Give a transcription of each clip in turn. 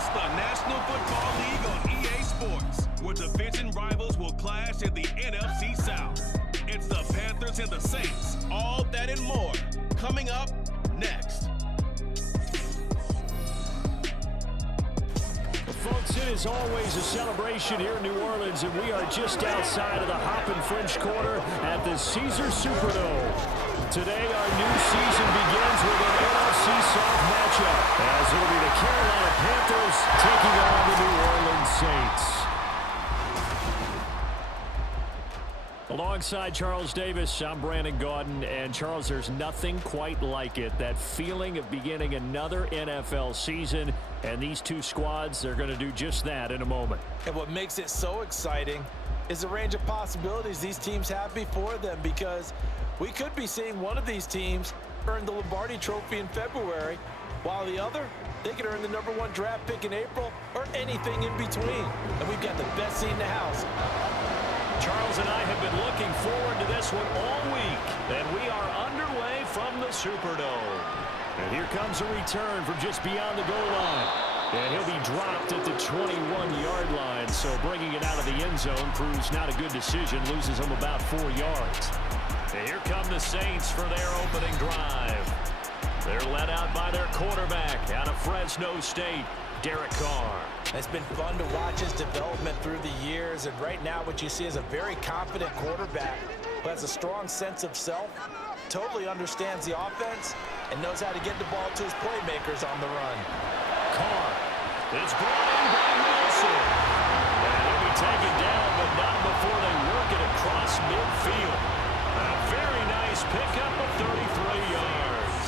It's the National Football League on EA Sports, where division rivals will clash in the NFC South. It's the Panthers and the Saints. All that and more coming up next. Folks, it is always a celebration here in New Orleans, and we are just outside of the Hoppin' French Quarter at the Caesars Superdome. Today, our new season begins with an NFC South matchup, as it will be the Carolina Panthers taking on the New Orleans Saints. Alongside Charles Davis, I'm Brandon Gaudin, and Charles, there's nothing quite like it. That feeling of beginning another NFL season, and these two squads, they're going to do just that in a moment. And what makes it so exciting is the range of possibilities these teams have before them, because we could be seeing one of these teams earn the Lombardi Trophy in February, while the other, they could earn the #1 draft pick in April, or anything in between. And we've got the best seat in the house. Charles and I have been looking forward to this one all week, and we are underway from the Superdome. And here comes a return from just beyond the goal line. And he'll be dropped at the 21-yard line, so bringing it out of the end zone proves not a good decision, loses him about 4 yards. And here come the Saints for their opening drive. They're led out by their quarterback out of Fresno State, Derek Carr. It's been fun to watch his development through the years, and right now what you see is a very confident quarterback who has a strong sense of self, totally understands the offense, and knows how to get the ball to his playmakers on the run. Carr is brought in by Wilson. And he'll be taken down, but not before they work it across midfield. A very nice pickup of 33 yards.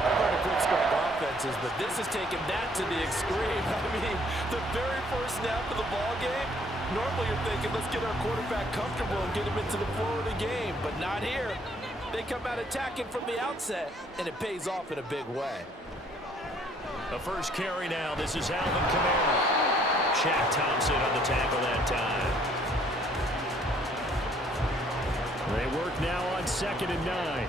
I've heard of quick scope offenses, but this has taken that to the extreme. I mean, the very first snap of the ball game, normally you're thinking, let's get our quarterback comfortable and get him into the flow of the game, but not here. They come out attacking from the outset, and it pays off in a big way. The first carry now. This is Alvin Kamara. Shaq Thompson on the tackle that time. They work now on 2nd and 9.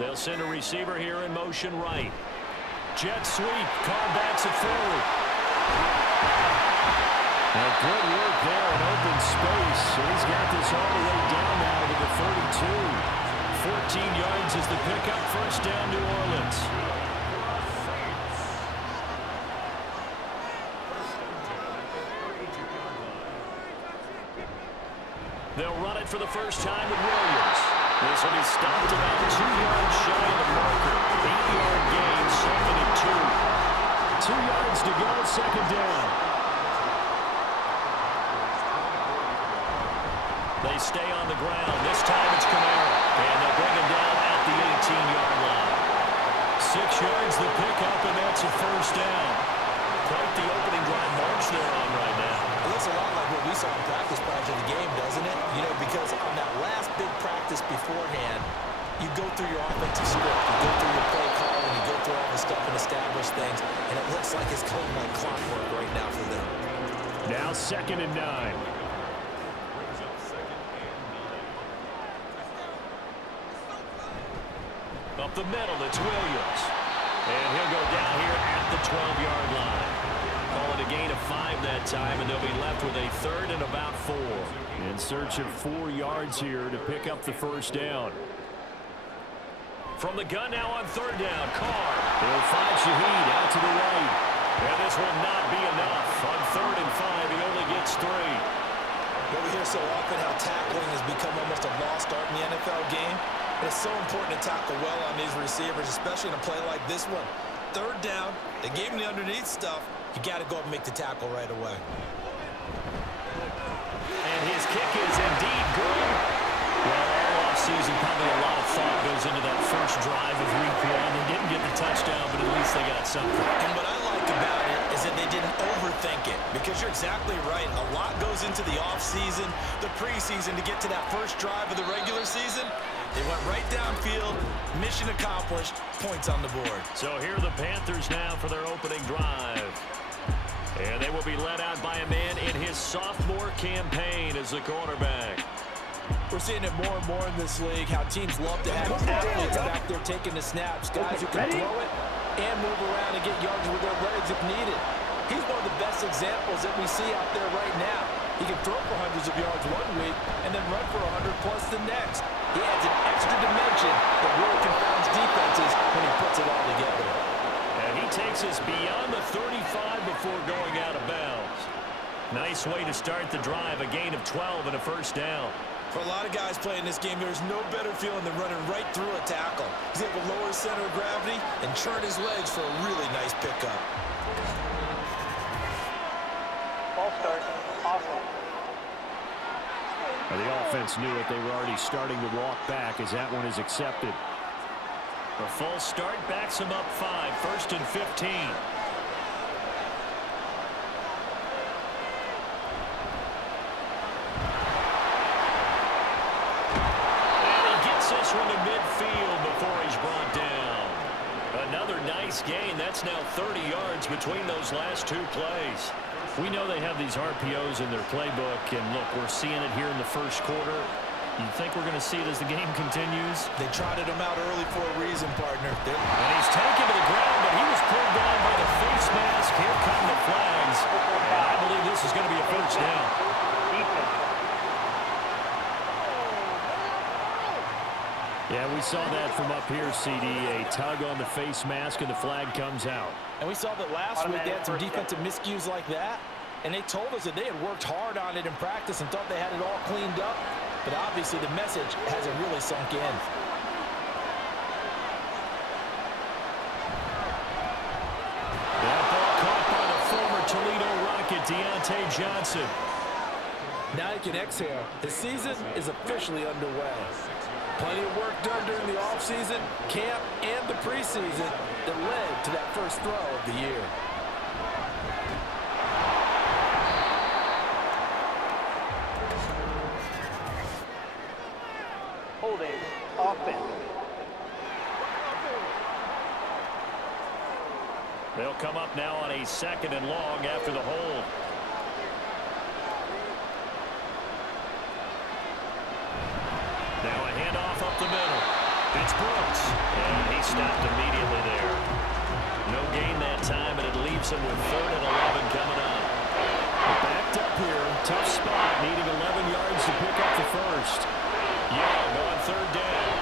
They'll send a receiver here in motion right. Jet sweep. Carr backs it forward. And good work there in open space. So he's got this all the way down now to the 32. 14 yards is the pickup. First down, New Orleans. They'll run it for the first time with Williams. This will be stopped about 2 yards shy of the marker. 8-yard gain, 2nd and 2. 2 yards to go, 2nd down. They stay on the ground. This time it's Kamara. And they'll bring him down at the 18-yard line. 6 yards the pickup, and that's a first down. Quite the opening drive march they're on right now. It looks a lot like what we saw in practice prior to the game, doesn't it? You know, because on that last big practice beforehand, you go through your offensive script, you go through your play calling, you go through all the stuff and establish things, and it looks like it's going like clockwork right now for them. Now 2nd and 9. Up the middle, it's Williams. And he'll go down here at the 12-yard line. Call it a gain of 5 that time, and they'll be left with a 3rd and about 4. In search of 4 yards here to pick up the first down. From the gun now on 3rd down, Carr. He'll find Shaheed out to the right. And this will not be enough. On 3rd and 5, he only gets 3. But we hear so often how tackling has become almost a lost art in the NFL game. And it's so important to tackle well on these receivers, especially in a play like this one. 3rd down, they gave him the underneath stuff. You got to go up and make the tackle right away. And his kick is indeed good. Well, all offseason, probably a lot of thought goes into that first drive of week 1. They didn't get the touchdown, but at least they got something. And what I like about it is that they didn't overthink it, because you're exactly right. A lot goes into the offseason, the preseason, to get to that first drive of the regular season. They went right downfield, mission accomplished, points on the board. So here are the Panthers now for their opening drive. And they will be led out by a man in his sophomore campaign as the quarterback. We're seeing it more and more in this league, how teams love to have athletes back there taking the snaps, guys who can throw it and move around and get yards with their legs if needed. He's one of the best examples that we see out there right now. He can throw for hundreds of yards one week and then run for 100 plus the next. He adds an extra dimension that really confounds defenses when he puts it all together. And he takes us beyond the 35 before going out of bounds. Nice way to start the drive, a gain of 12 and a first down. For a lot of guys playing this game, there's no better feeling than running right through a tackle. He's able to lower his center of gravity and churn his legs for a really nice pickup. Ball start. Awesome. Well, the offense knew it. They were already starting to walk back as that one is accepted. A false start backs him up 5, 1st and 15. This one to midfield before he's brought down. Another nice gain. That's now 30 yards between those last two plays. We know they have these RPOs in their playbook, and look, we're seeing it here in the first quarter. You think we're going to see it as the game continues? They trotted him out early for a reason, partner. And he's taken to the ground, but he was pulled down by the face mask. Here come the flags. And I believe this is going to be a first down. Yeah, we saw that from up here, CD. A tug on the face mask, and the flag comes out. And we saw that last week they had some defensive miscues like that, and they told us that they had worked hard on it in practice and thought they had it all cleaned up. But obviously the message hasn't really sunk in. That ball caught by the former Toledo Rocket, Deontay Johnson. Now he can exhale. The season is officially underway. Plenty of work done during the offseason, camp, and the preseason that led to that first throw of the year. Holding. Offense. They'll come up now on a 2nd and long after the hold. Now a handoff up the middle. It's Brooks. And he stopped immediately there. No gain that time, and it leaves him with 3rd and 11 coming up. Backed up here. Tough spot, needing 11 yards to pick up the first. Young on 3rd down.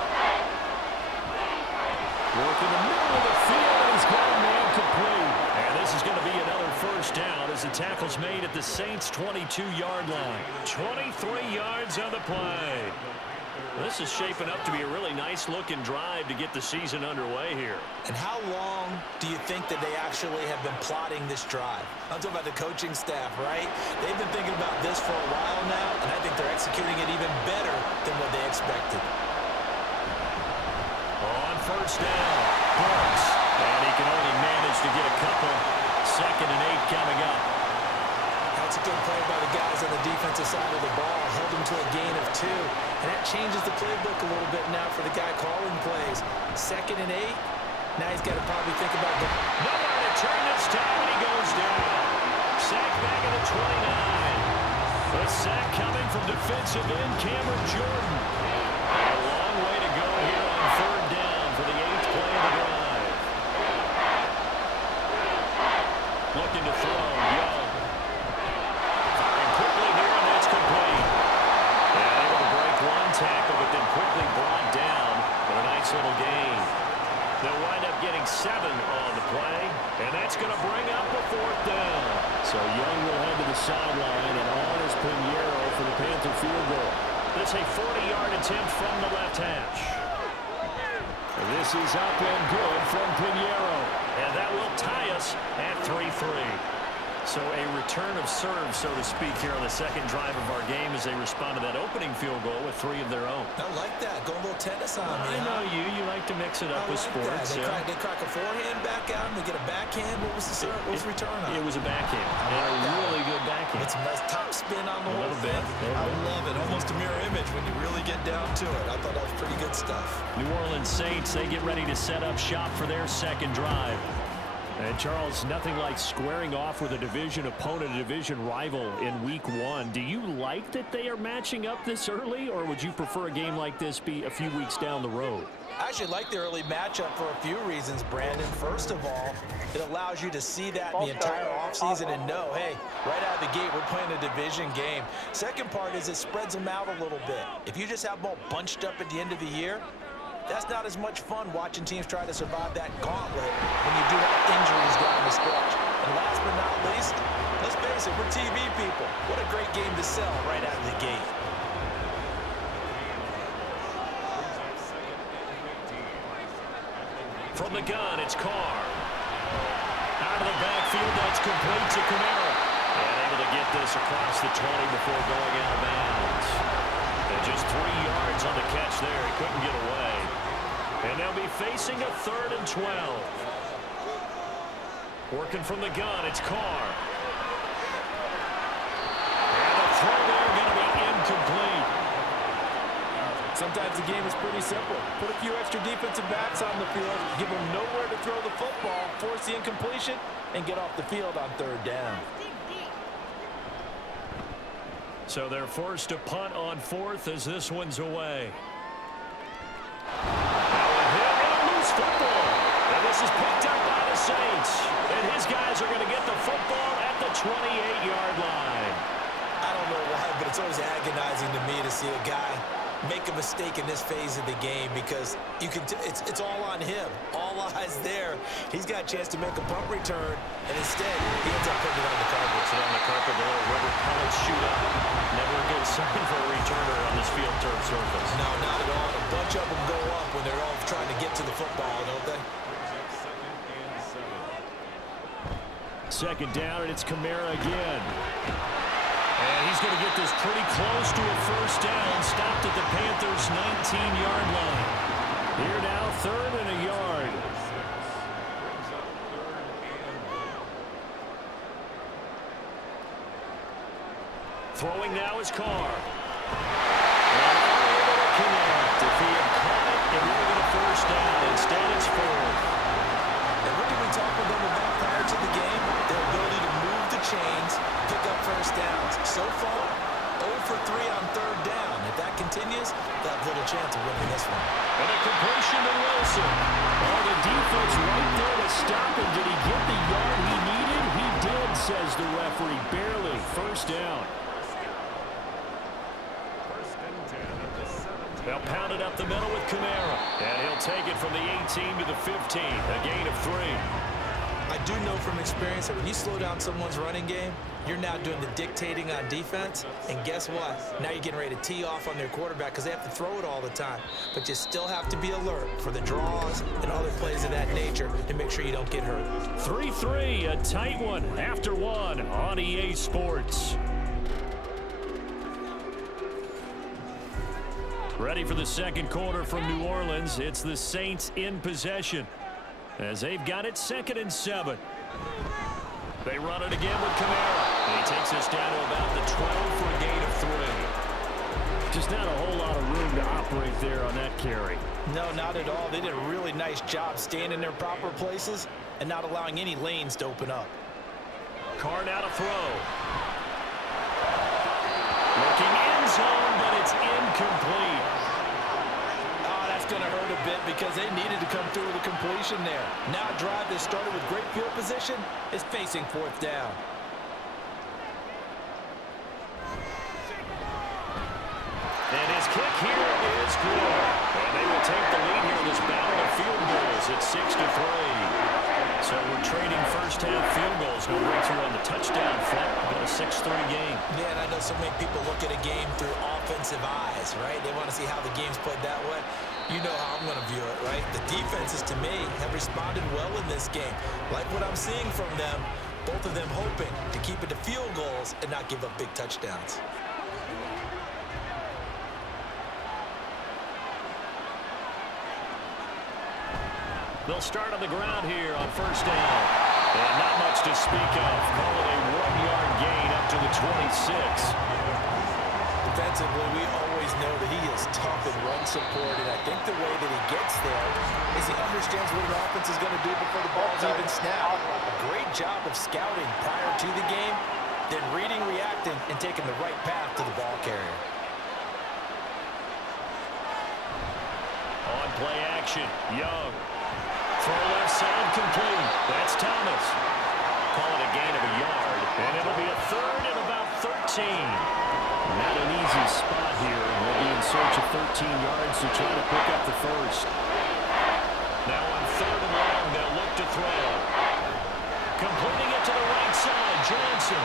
Work in the middle of the field, and he's got a man complete. And this is going to be another first down as the tackle's made at the Saints' 22-yard line. 23 yards on the play. This is shaping up to be a really nice-looking drive to get the season underway here. And how long do you think that they actually have been plotting this drive? I'm talking about the coaching staff, right? They've been thinking about this for a while now, and I think they're executing it even better than what they expected. On first down, Brooks. And he can only manage to get a couple. 2nd and 8 coming up. That's a good play by the guys on the defensive side of the ball. Held him to a gain of 2. And that changes the playbook a little bit now for the guy calling plays. 2nd and 8. Now he's got to probably think about the... Nowhere to turn this time, and he goes down. Sack back at the 29. The sack coming from defensive end Cameron Jordan. A long way to go here on 3rd down for the 8th play of the drive. Looking to throw, Young. Firing quickly here, and that's complete. And able to break one tackle, but then quickly brought down with a nice little gain. They'll wind up getting 7 on the play, and that's going to bring up a 4th down. So Young will head to the sideline, and on is Pinheiro for the Panther field goal. This a 40-yard attempt from the left hash. And this is up and good from Pinheiro, and that will tie us at 3-3. So a return of serve, so to speak, here on the 2nd drive of our game as they respond to that opening field goal with 3 of their own. I like that. Going a little tennis on me. I know you. You like to mix it up with sports. They crack a forehand back out and they get a backhand. What was the return on? It was a backhand. A really good backhand. It's a nice top spin on the whole thing. I love it. Almost a mirror image when you really get down to it. I thought that was pretty good stuff. New Orleans Saints, they get ready to set up shop for their 2nd drive. And Charles, nothing like squaring off with a division opponent, a division rival in week 1. Do you like that they are matching up this early, or would you prefer a game like this be a few weeks down the road? I actually like the early matchup for a few reasons, Brandon. First of all, it allows you to see that in the entire offseason and know, hey, right out of the gate, we're playing a division game. Second part is it spreads them out a little bit. If you just have them all bunched up at the end of the year, that's not as much fun watching teams try to survive that gauntlet when you do have injuries down the stretch. And last but not least, let's face it, we're TV people. What a great game to sell right out of the gate. From the gun, it's Carr. Out of the backfield, that's complete to Kamara. And able to get this across the 20 before going out of bounds. And just 3 yards on the catch there. He couldn't get away. And they'll be facing a 3rd and 12. Working from the gun, it's Carr. And the throw there going to be incomplete. Sometimes the game is pretty simple. Put a few extra defensive backs on the field, give them nowhere to throw the football, force the incompletion, and get off the field on 3rd down. So they're forced to punt on 4th as this one's away. Football. And this is picked up by the Saints. And his guys are going to get the football at the 28-yard line. I don't know why, but it's always agonizing to me to see a guy make a mistake in this phase of the game because you can it's all on him. All eyes there. He's got a chance to make a punt return, and instead he ends up putting it on the carpet. Sit on the carpet, the little rubber pellets shoot up. Never a good sign for a returner on this field turf surface. No, not at all. A bunch of them go up when they're all trying to get to the football, don't they? 2nd down, and it's Kamara again. And he's going to get this pretty close to a 1st down. Stopped at the Panthers' 19-yard line. Here now, 3rd and a yard. Throwing now is Carr. And unable to connect. If he had caught it, it would have been a 1st down. Instead, it's 4th. And what did we talk with them about prior to the game? Their ability to move the chains, pick up 1st downs. So far, 0 for 3 on 3rd down. If that continues, they'll have little chance of winning this one. And a completion to Wilson. Oh, the defense right there to stop him. Did he get the yard he needed? He did, says the referee. Barely. 1st down. They'll pound it up the middle with Kamara. And he'll take it from the 18 to the 15. A gain of 3. I do know from experience that when you slow down someone's running game, you're now doing the dictating on defense. And guess what? Now you're getting ready to tee off on their quarterback because they have to throw it all the time. But you still have to be alert for the draws and other plays of that nature to make sure you don't get hurt. 3-3, a tight one after 1 on EA Sports. Ready for the 2nd quarter from New Orleans. It's the Saints in possession as they've got it 2nd and 7. They run it again with Kamara. And he takes us down to about the 12 for a gain of 3. Just not a whole lot of room to operate there on that carry. No, not at all. They did a really nice job staying in their proper places and not allowing any lanes to open up. Carr now to throw. Looking end zone, but it's incomplete. Oh, that's going to hurt a bit because they needed to come through with a completion there. Now a drive that started with great field position is facing 4th down. And his kick here is good. And they will take the lead here in this battle of field goals at 6-3. So we're trading 1st half field goals. No breakthrough on the touchdown front. Got a 6-3 game. Man, I know so many people look at a game through offensive eyes, right? They want to see how the game's played that way. You know how I'm going to view it, right? The defenses, to me, have responded well in this game. Like what I'm seeing from them, both of them hoping to keep it to field goals and not give up big touchdowns. They'll start on the ground here on 1st down. And not much to speak of. Call it a 1-yard gain up to the 26. Defensively, we always know that he is tough and run support, and I think the way that he gets there is he understands what an offense is going to do before the ball's even snapped. A great job of scouting prior to the game, then reading, reacting, and taking the right path to the ball carrier. On play action, Young. Throw left side complete. That's Thomas. Call it a gain of a yard, and it'll be a third and about 13. Not an easy spot here. They'll be in search of 13 yards to try to pick up the first. Now on third and long, they'll look to throw. Completing it to the right side, Johnson.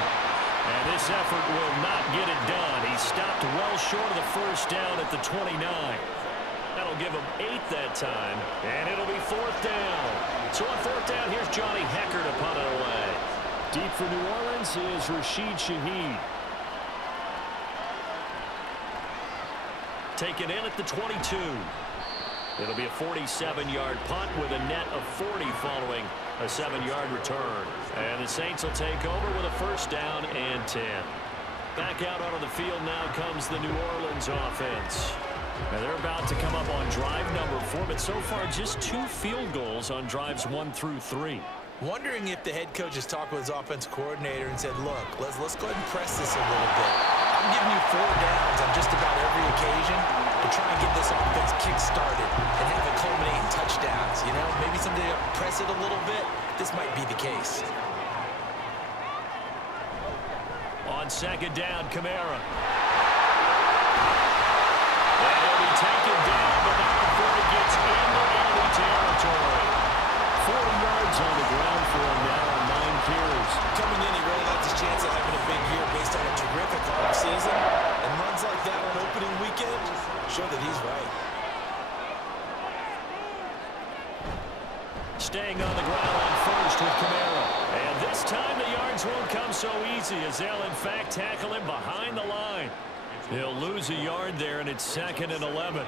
And this effort will not get it done. He stopped well short of the first down at the 29. That'll give him 8 that time, and it'll be fourth down. So on fourth down, here's Johnny Hecker to punt it away. Deep for New Orleans is Rashid Shaheed. Taken in at the 22. It'll be a 47-yard punt with a net of 40 following a 7-yard return. And the Saints will take over with a first down and 10. Back out onto the field now comes the New Orleans offense. Now they're about to come up on drive number 4, but so far just 2 field goals on drives 1 through 3. Wondering if the head coach has talked with his offense coordinator and said, look, let's go ahead and press this a little bit. I'm giving you 4 downs on just about every occasion to try and get this offense kick-started and have it culminate in touchdowns. You know, maybe someday press it a little bit. This might be the case. On second down, Kamara. And he'll be taken down, but not before he gets into enemy territory. 40 yards on the ground for him now on 9 carries. Coming in, he really likes his chance of having a big year based on a terrific offseason. And runs like that on opening weekend show that he's right. Staying on the ground on first with Kamara. And this time the yards won't come so easy as they'll in fact tackle him behind the line. He'll lose a yard there, and it's 2nd and 11.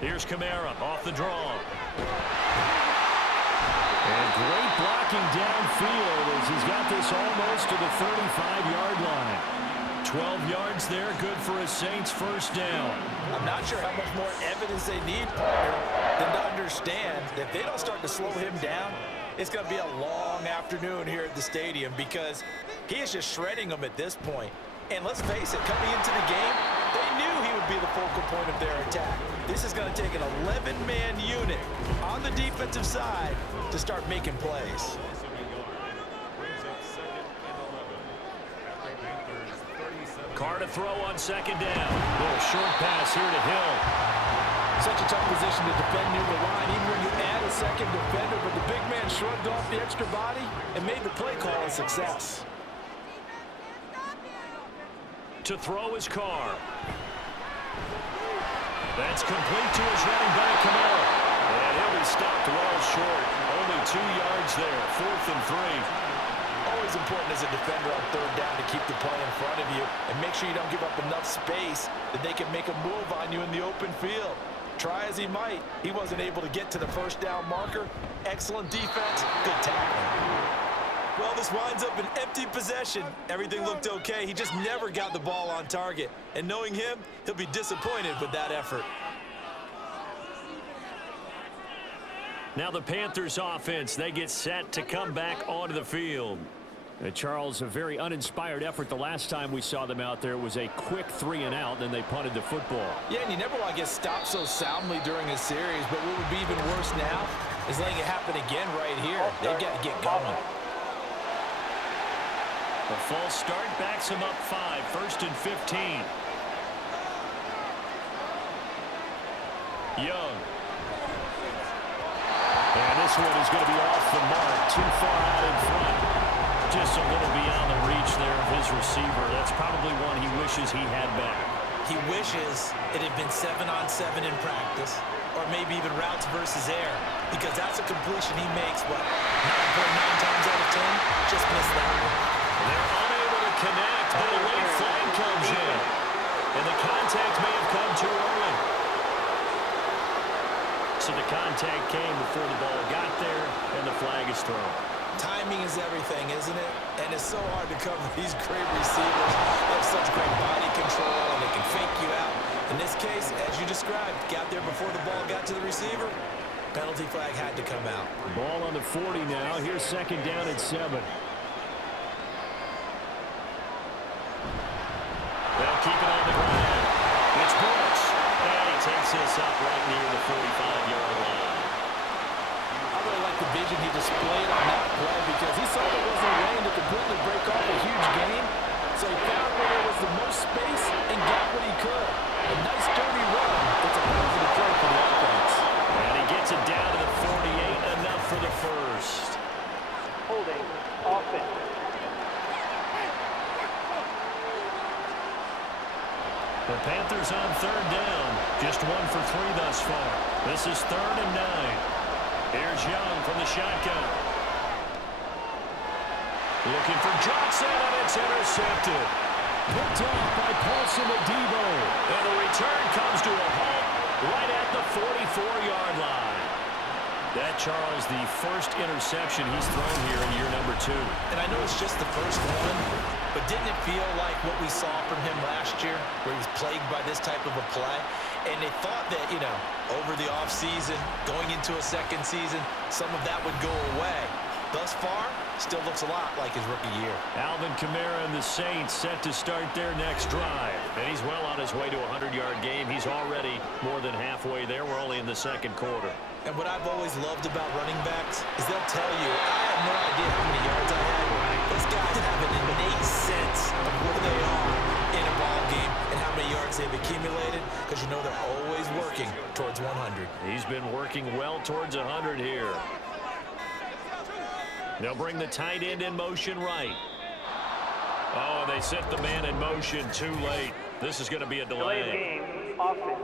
Here's Kamara off the draw. And great blocking downfield as he's got this almost to the 35-yard line. 12 yards there, good for a Saints first down. I'm not sure how much more evidence they need, partner, than to understand that if they don't start to slow him down, it's going to be a long afternoon here at the stadium because he is just shredding them at this point. And let's face it, coming into the game, they knew he would be the focal point of their attack. This is going to take an 11-man unit on the defensive side to start making plays. Carr to throw on second down. Little short pass here to Hill. Such a tough position to defend near the line, even when you add a second defender, but the big man shrugged off the extra body and made the play call a success. To throw is Carr. That's complete to his running back, Kamara. And he'll be stopped well short. Only 2 yards there, 4th and 3. Always important as a defender on third down to keep the play in front of you and make sure you don't give up enough space that they can make a move on you in the open field. Try as he might, he wasn't able to get to the first down marker. Excellent defense, good tackling. Well, this winds up an empty possession. Everything looked okay. He just never got the ball on target. And knowing him, he'll be disappointed with that effort. Now the Panthers offense, they get set to come back onto the field. Charles, a very uninspired effort the last time we saw them out there. It was a quick 3 and out, then they punted the football. Yeah, and you never want to get stopped so soundly during a series, but what would be even worse now is letting it happen again right here. They've got to get going. A false start backs him up 5, 1st and 15. Young. And this one is going to be off the mark, too far out in front. Just a little beyond the reach there of his receiver. That's probably one he wishes he had back. He wishes it had been 7-on-7 in practice, or maybe even routes versus air, because that's a completion he makes, what, 9.9 times out of 10? Just missed that one. They're unable to connect, but a late flag comes in. And the contact may have come too early. So the contact came before the ball got there, and the flag is thrown. Timing is everything, isn't it? And it's so hard to cover these great receivers. They have such great body control, and they can fake you out. In this case, as you described, got there before the ball got to the receiver. Penalty flag had to come out. Ball on the 40 now. Here's second down and 7. They'll keep it on the ground. It's Brooks. And he takes this up right near the 45-yard line. I really like the vision he displayed on that play because he saw there wasn't a lane to completely break off a huge gain. So he found where there was the most space and got what he could. A nice dirty run. It's a positive play for the offense. And he gets it down to the 48, enough for the first. Holding. Offense. The Panthers on third down. Just 1 for 3 thus far. This is 3rd and 9. Here's Young from the shotgun. Looking for Johnson, and it's intercepted. Picked off by Paulson Adebo. And the return comes to a halt right at the 44-yard line. That, Charles, the first interception he's thrown here in year number 2. And I know it's just the first one, but didn't it feel like what we saw from him last year, where he was plagued by this type of a play? And they thought that, you know, over the offseason, going into a second season, some of that would go away. Thus far, still looks a lot like his rookie year. Alvin Kamara and the Saints set to start their next drive. And he's well on his way to a 100-yard game. He's already more than halfway there. We're only in the second quarter. And what I've always loved about running backs is they'll tell you, I have no idea how many yards I had. Those guys have an innate sense of where they are in a ball game and how many yards they've accumulated, because you know they're always working towards 100. He's been working well towards 100 here. They'll bring the tight end in motion right. Oh, they set the man in motion too late. This is going to be a delay. Delay of game. Offense.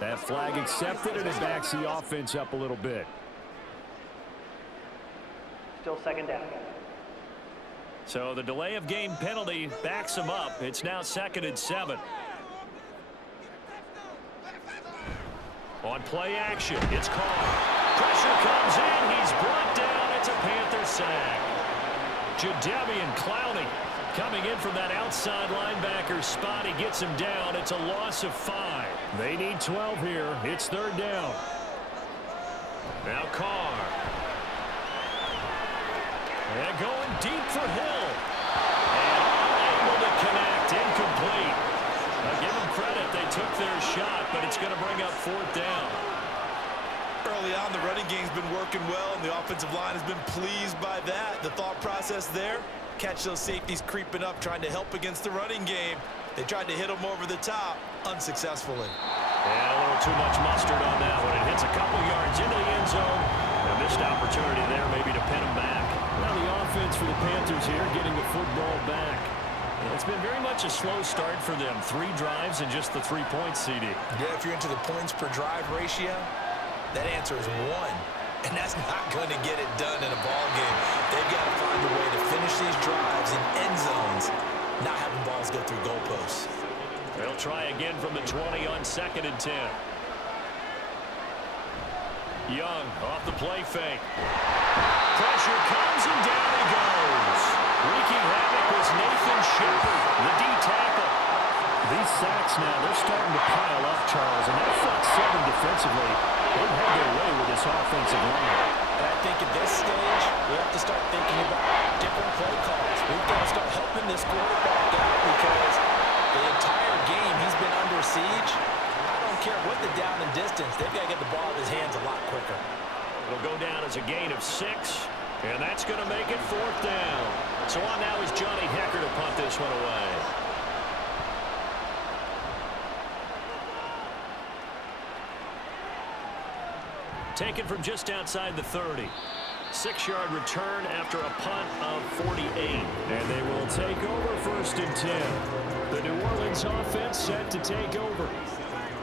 That flag accepted, and it backs the offense up a little bit. Still second down. So the delay of game penalty backs him up. It's now 2nd and 7. On play action, it's Carr. Pressure comes in. He's brought down. It's a Panther sack. Jadeveon Clowney coming in from that outside linebacker spot. He gets him down. It's a loss of 5. They need 12 here. It's 3rd down. Now Carr. And going deep for Hill. And unable to connect. Incomplete. Now give them credit. They took their shot, but it's going to bring up 4th down. Early on, the running game's been working well, and the offensive line has been pleased by that. The thought process there, catch those safeties creeping up, trying to help against the running game. They tried to hit them over the top, unsuccessfully. And a little too much mustard on that one. It hits a couple yards into the end zone. A missed opportunity there maybe to pin them back. Now the offense for the Panthers here getting the football back. It's been very much a slow start for them. 3 drives and just the 3 points, CD. Yeah, if you're into the points per drive ratio, that answer is 1. And that's not going to get it done in a ball game. They've got to find a way to finish these drives in end zones, not having balls go through goalposts. They'll try again from the 20 on 2nd and 10. Young off the play fake. Pressure comes and down he goes. Wreaking havoc was Nathan Shepard, the D tackle. These sacks now, they're starting to pile up, Charles, and that front 7 defensively, they've had their way with this offensive line. And I think at this stage, we have to start thinking about different play calls. We've got to start helping this quarterback out because the entire game he's been under siege. I don't care what the down and distance, they've got to get the ball in his hands a lot quicker. It'll go down as a gain of 6, and that's going to make it 4th down. So on now is Johnny Hecker to punt this one away. Taken from just outside the 30. 6-yard return after a punt of 48. And they will take over 1st and 10. The New Orleans offense set to take over.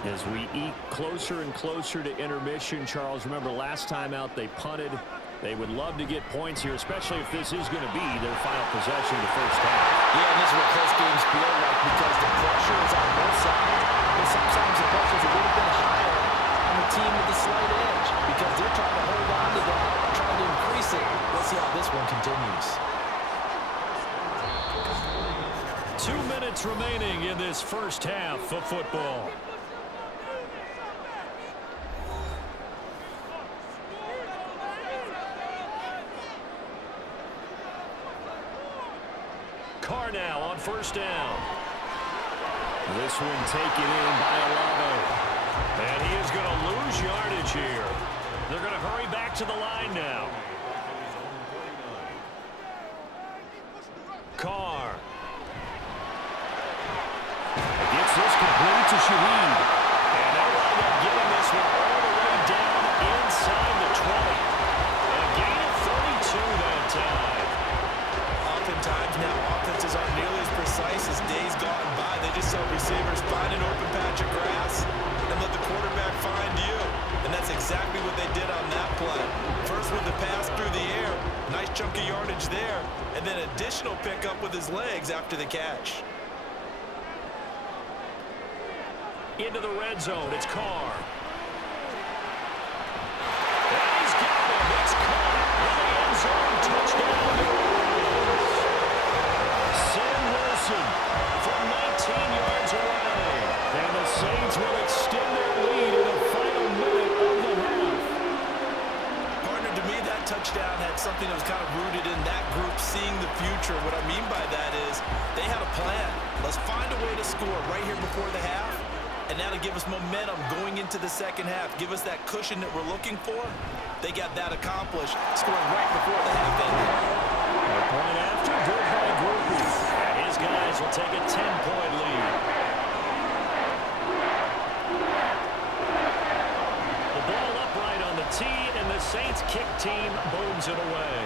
As we eke closer and closer to intermission, Charles, remember last time out they punted. They would love to get points here, especially if this is going to be their final possession of the first half. Yeah, and this is what close games feel like because the pressure is on both sides. But sometimes the pressure is a little bit higher on the team with the slight edge minutes remaining in this first half of football. Carr now on first down. This one taken in by Olave. And he is going to lose yardage here. They're going to hurry back to the line now. Carr. Gets this complete to Shaheed. And they'll wind up getting this one all the way down inside the 20. And a gain of 32 that time. Oftentimes now, offenses aren't nearly as precise as days gone by. They just tell receivers, find an open patch of grass and let the quarterback find you. And that's exactly what they did on that play. First with the pass through the air, nice chunk of yardage there, and then additional pickup with his legs after the catch. Into the red zone, it's Carr. And he's got him. It's caught in the end zone. Touchdown. Sam Wilson from 19 yards away. And the Saints will extend their lead in the final minute of the half. Partner, to me, that touchdown had something that was kind of rooted in that group seeing the future. What I mean by that is they had a plan. Let's find a way to score right here before the half. And that'll give us momentum going into the second half. Give us that cushion that we're looking for. They got that accomplished, scoring right before the half ended. A point after, good by Groupie. And his guys will take a 10-point lead. The ball upright on the tee, and the Saints kick team booms it away.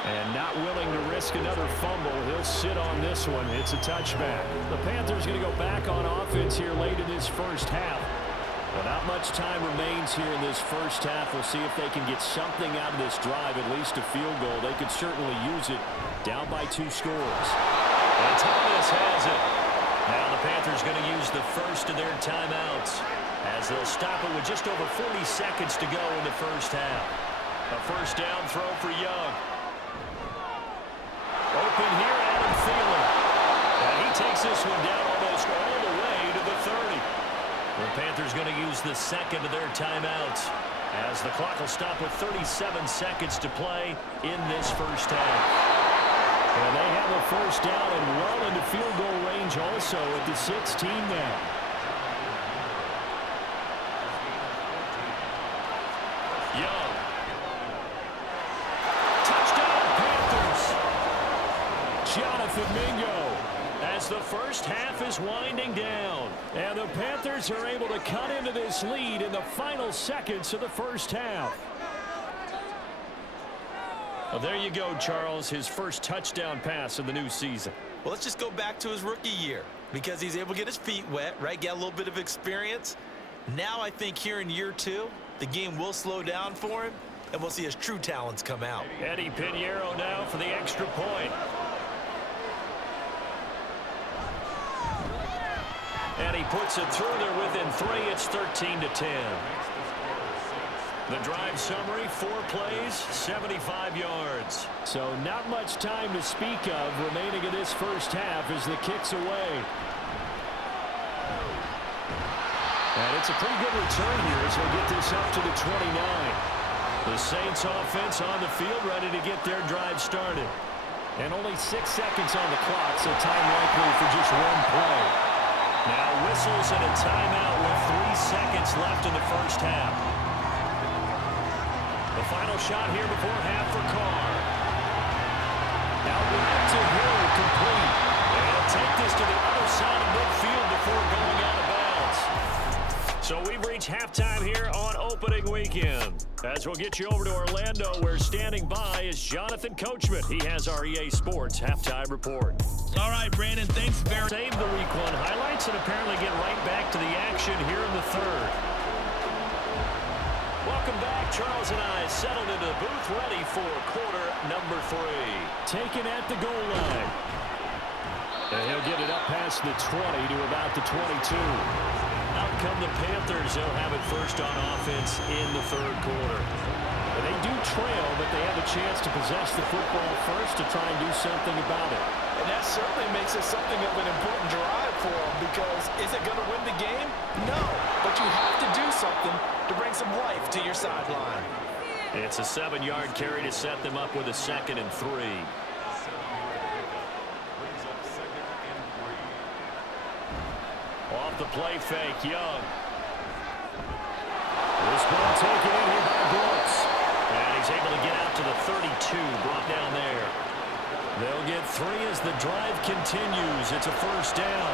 And not willing to risk another fumble, he'll sit on this one. It's a touchback. The Panthers going to go back on offense here late in this first half. But not much time remains here in this first half. We'll see if they can get something out of this drive, at least a field goal. They could certainly use it, down by 2 scores. And Thomas has it. Now the Panthers going to use the first of their timeouts as they'll stop it with just over 40 seconds to go in the first half. A first down throw for Young. Open here, Adam Thielen. And he takes this one down almost all the way to the 30. The Panthers going to use the second of their timeouts as the clock will stop with 37 seconds to play in this first half. And they have a first down and well into field goal range also at the 16 now. Young. Touchdown, Panthers. Jonathan Mingo, as the first half is winding down. And the Panthers are able to cut into this lead in the final seconds of the first half. Well, there you go, Charles, his first touchdown pass of the new season. Well, let's just go back to his rookie year because he's able to get his feet wet, right? Get a little bit of experience. Now I think here in year 2, the game will slow down for him, and we'll see his true talents come out. Eddie Pinheiro now for the extra point. And he puts it through there within 3. It's 13-10. The drive summary, 4 plays, 75 yards. So not much time to speak of remaining in this first half as the kick's away. And it's a pretty good return here as we'll get this up to the 29. The Saints offense on the field ready to get their drive started. And only 6 seconds on the clock, so time likely for just 1 play. Now whistles and a timeout with 3 seconds left in the first half. The final shot here before half for Carr. Out right to Hill, complete. And he'll take this to the other side of midfield before going out of bounds. So we've reached halftime here on opening weekend. As we'll get you over to Orlando, where standing by is Jonathan Coachman. He has our EA Sports halftime report. All right, Brandon, thanks very much. Save the week 1 highlights and apparently get right back to the action here in the third. Welcome back. Charles and I settled into the booth ready for quarter number 3. Taken at the goal line. And he'll get it up past the 20 to about the 22. Out come the Panthers. They'll have it first on offense in the third quarter. And they do trail, but they have a chance to possess the football first to try and do something about it. And that certainly makes it something of an important drive for them, because is it going to win the game? No, but you have to do something to bring some life to your sideline. It's a 7-yard carry to set them up with a 2nd and 3. Off the play fake, Young. This ball taken in here by Brooks. And he's able to get out to the 32, brought down there. They'll get 3 as the drive continues. It's a 1st down.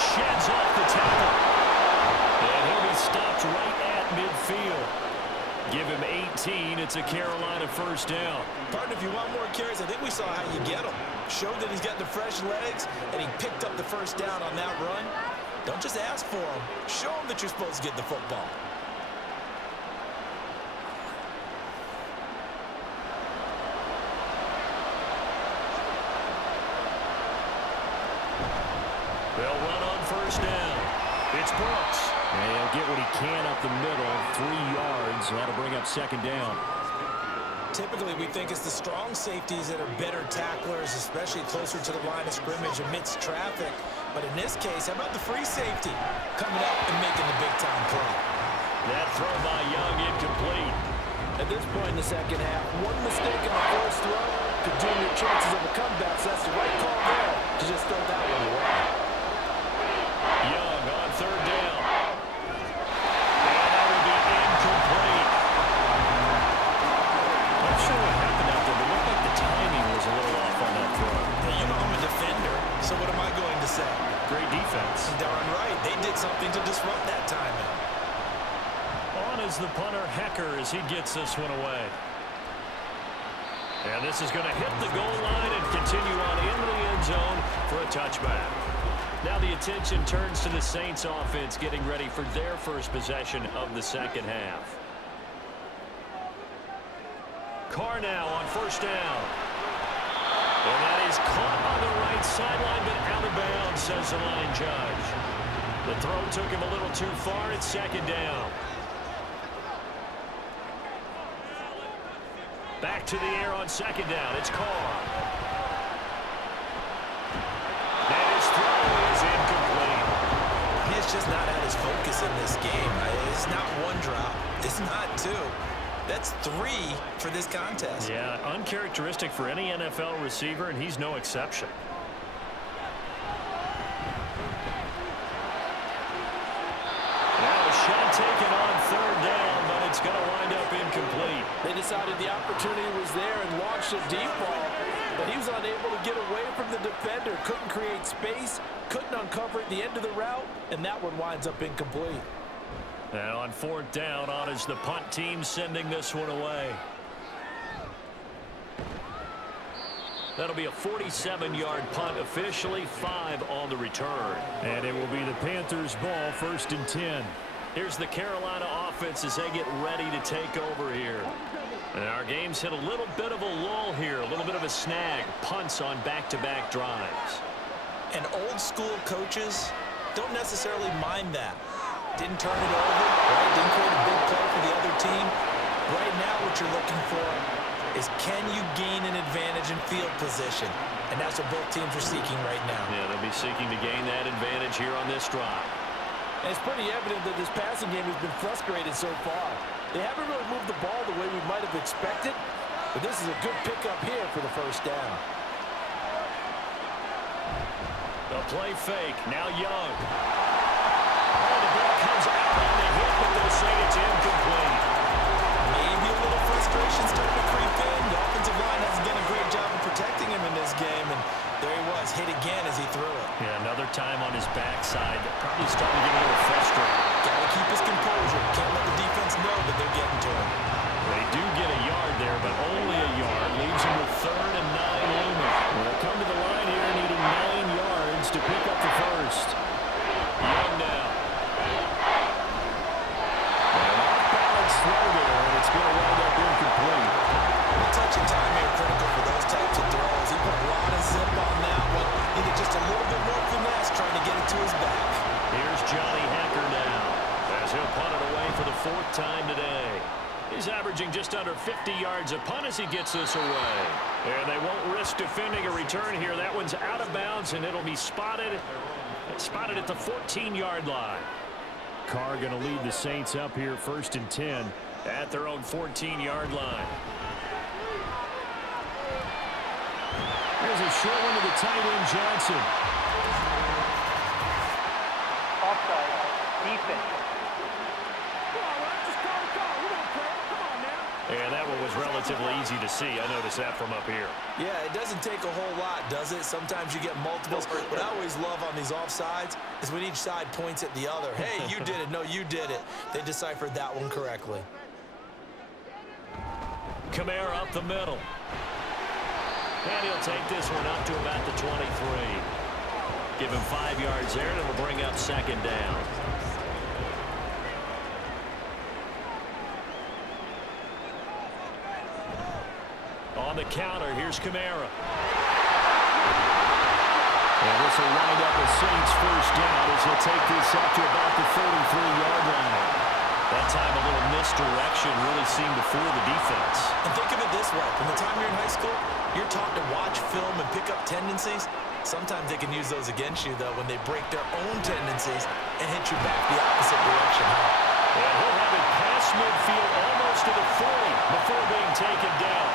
Sheds off the tackle. And he'll be stopped right at midfield. Give him 18. It's a Carolina 1st down. Partner, if you want more carries, I think we saw how you get them. Showed that he's got the fresh legs, and he picked up the 1st down on that run. Don't just ask for them. Show them that you're supposed to get the football. They'll run on 1st down. It's Brooks. And he'll get what he can up the middle, 3 yards. That'll bring up 2nd down. Typically, we think it's the strong safeties that are better tacklers, especially closer to the line of scrimmage amidst traffic. But in this case, how about the free safety coming up and making the big-time play? That throw by Young incomplete. At this point in the second half, one mistake in the first throw could doom your chances of a comeback. So that's the right call there to just throw that one away. Young on 3rd down. And that will be incomplete. Not sure what happened out there, but it looked like the timing was a little off on that throw. Hey, you know I'm a defender, so what am I going to say? Great defense. Darn right. They did something to disrupt that timing. On is the punter, Hecker, as he gets this one away. And this is going to hit the goal line and continue on into the end zone for a touchback. Now the attention turns to the Saints offense getting ready for their first possession of the second half. Carr now on 1st down. And that is caught on the right sideline, but out of bounds, says the line judge. The throw took him a little too far. It's 2nd down. Back to the air on 2nd down. It's Carr. And his throw is incomplete. He's just not at his focus in this game. It's not 1 drop. It's not 2. That's 3 for this contest. Yeah, uncharacteristic for any NFL receiver, and he's no exception. Now a shot taken on 3rd down, but it's going to wind up incomplete. They decided the opportunity was there and launched a deep ball, but he was unable to get away from the defender. Couldn't create space, couldn't uncover at the end of the route, and that one winds up incomplete. Now on 4th down, on is the punt team sending this one away. That'll be a 47-yard punt, officially 5 on the return. And it will be the Panthers' ball, 1st and 10. Here's the Carolina offense as they get ready to take over here. And our game's hit a little bit of a lull here, a little bit of a snag. Punts on back-to-back drives. And old-school coaches don't necessarily mind that. Didn't turn it over, right? Didn't create a big play for the other team. Right now what you're looking for is, can you gain an advantage in field position? And that's what both teams are seeking right now. Yeah, they'll be seeking to gain that advantage here on this drive. And it's pretty evident that this passing game has been frustrated so far. They haven't really moved the ball the way we might have expected, but this is a good pickup here for the 1st down. The play fake, now Young. Oh, the ball comes out on the hit, but they'll say it's incomplete. Maybe a little frustration starting to creep in. The offensive line hasn't done a great job of protecting him in this game, and there he was, hit again as he threw it. Yeah, another time on his backside. Probably starting to get a little frustrated. Got to keep his composure. Can't let the defense know that they're getting to him. They do get a yard there, but only a yard. Leaves him with 3rd and 9 looming. We'll come to the line here needing 9 yards to pick up the 1st. Young now. And off-balance throw there, and it's going to wind up incomplete. The touch and time here critical for those types of throws. He put a lot of zip on that one. Needed just a little bit more finesse trying to get it to his back. Here's Johnny Hecker now, as he'll punt it away for the 4th time today. just under 50 yards a punt as he gets this away. And they won't risk defending a return here. That one's out of bounds, and it'll be spotted at the 14-yard line. Carr going to lead the Saints up here 1st and 10 at their own 14-yard line. There's a short one to the tight end, Johnson. Offside. Defense. And that one was relatively easy to see. I noticed that from up here. Yeah, it doesn't take a whole lot, does it? Sometimes you get multiples. What I always love on these offsides is when each side points at the other. Hey, you did it. No, you did it. They deciphered that one correctly. Kamara up the middle. And he'll take this one up to about the 23. Give him 5 yards there, and it'll bring up 2nd down. On the counter, here's Kamara. And this will wind up a Saints 1st down as he'll take this up to about the 33-yard line. That time a little misdirection really seemed to fool the defense. And think of it this way. From the time you're in high school, you're taught to watch film and pick up tendencies. Sometimes they can use those against you, though, when they break their own tendencies and hit you back the opposite direction. And he'll have it past midfield almost to the 40 before being taken down.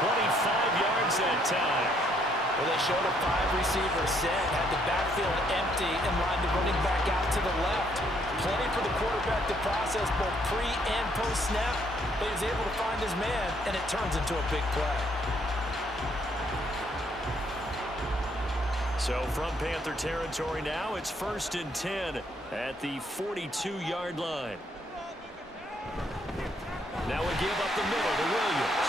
25 yards that time. Well, they showed a 5-receiver set, had the backfield empty, and lined the running back out to the left. Plenty for the quarterback to process both pre- and post-snap, but he was able to find his man, and it turns into a big play. So from Panther territory now, it's 1st and 10 at the 42-yard line. Now we give up the middle to Williams.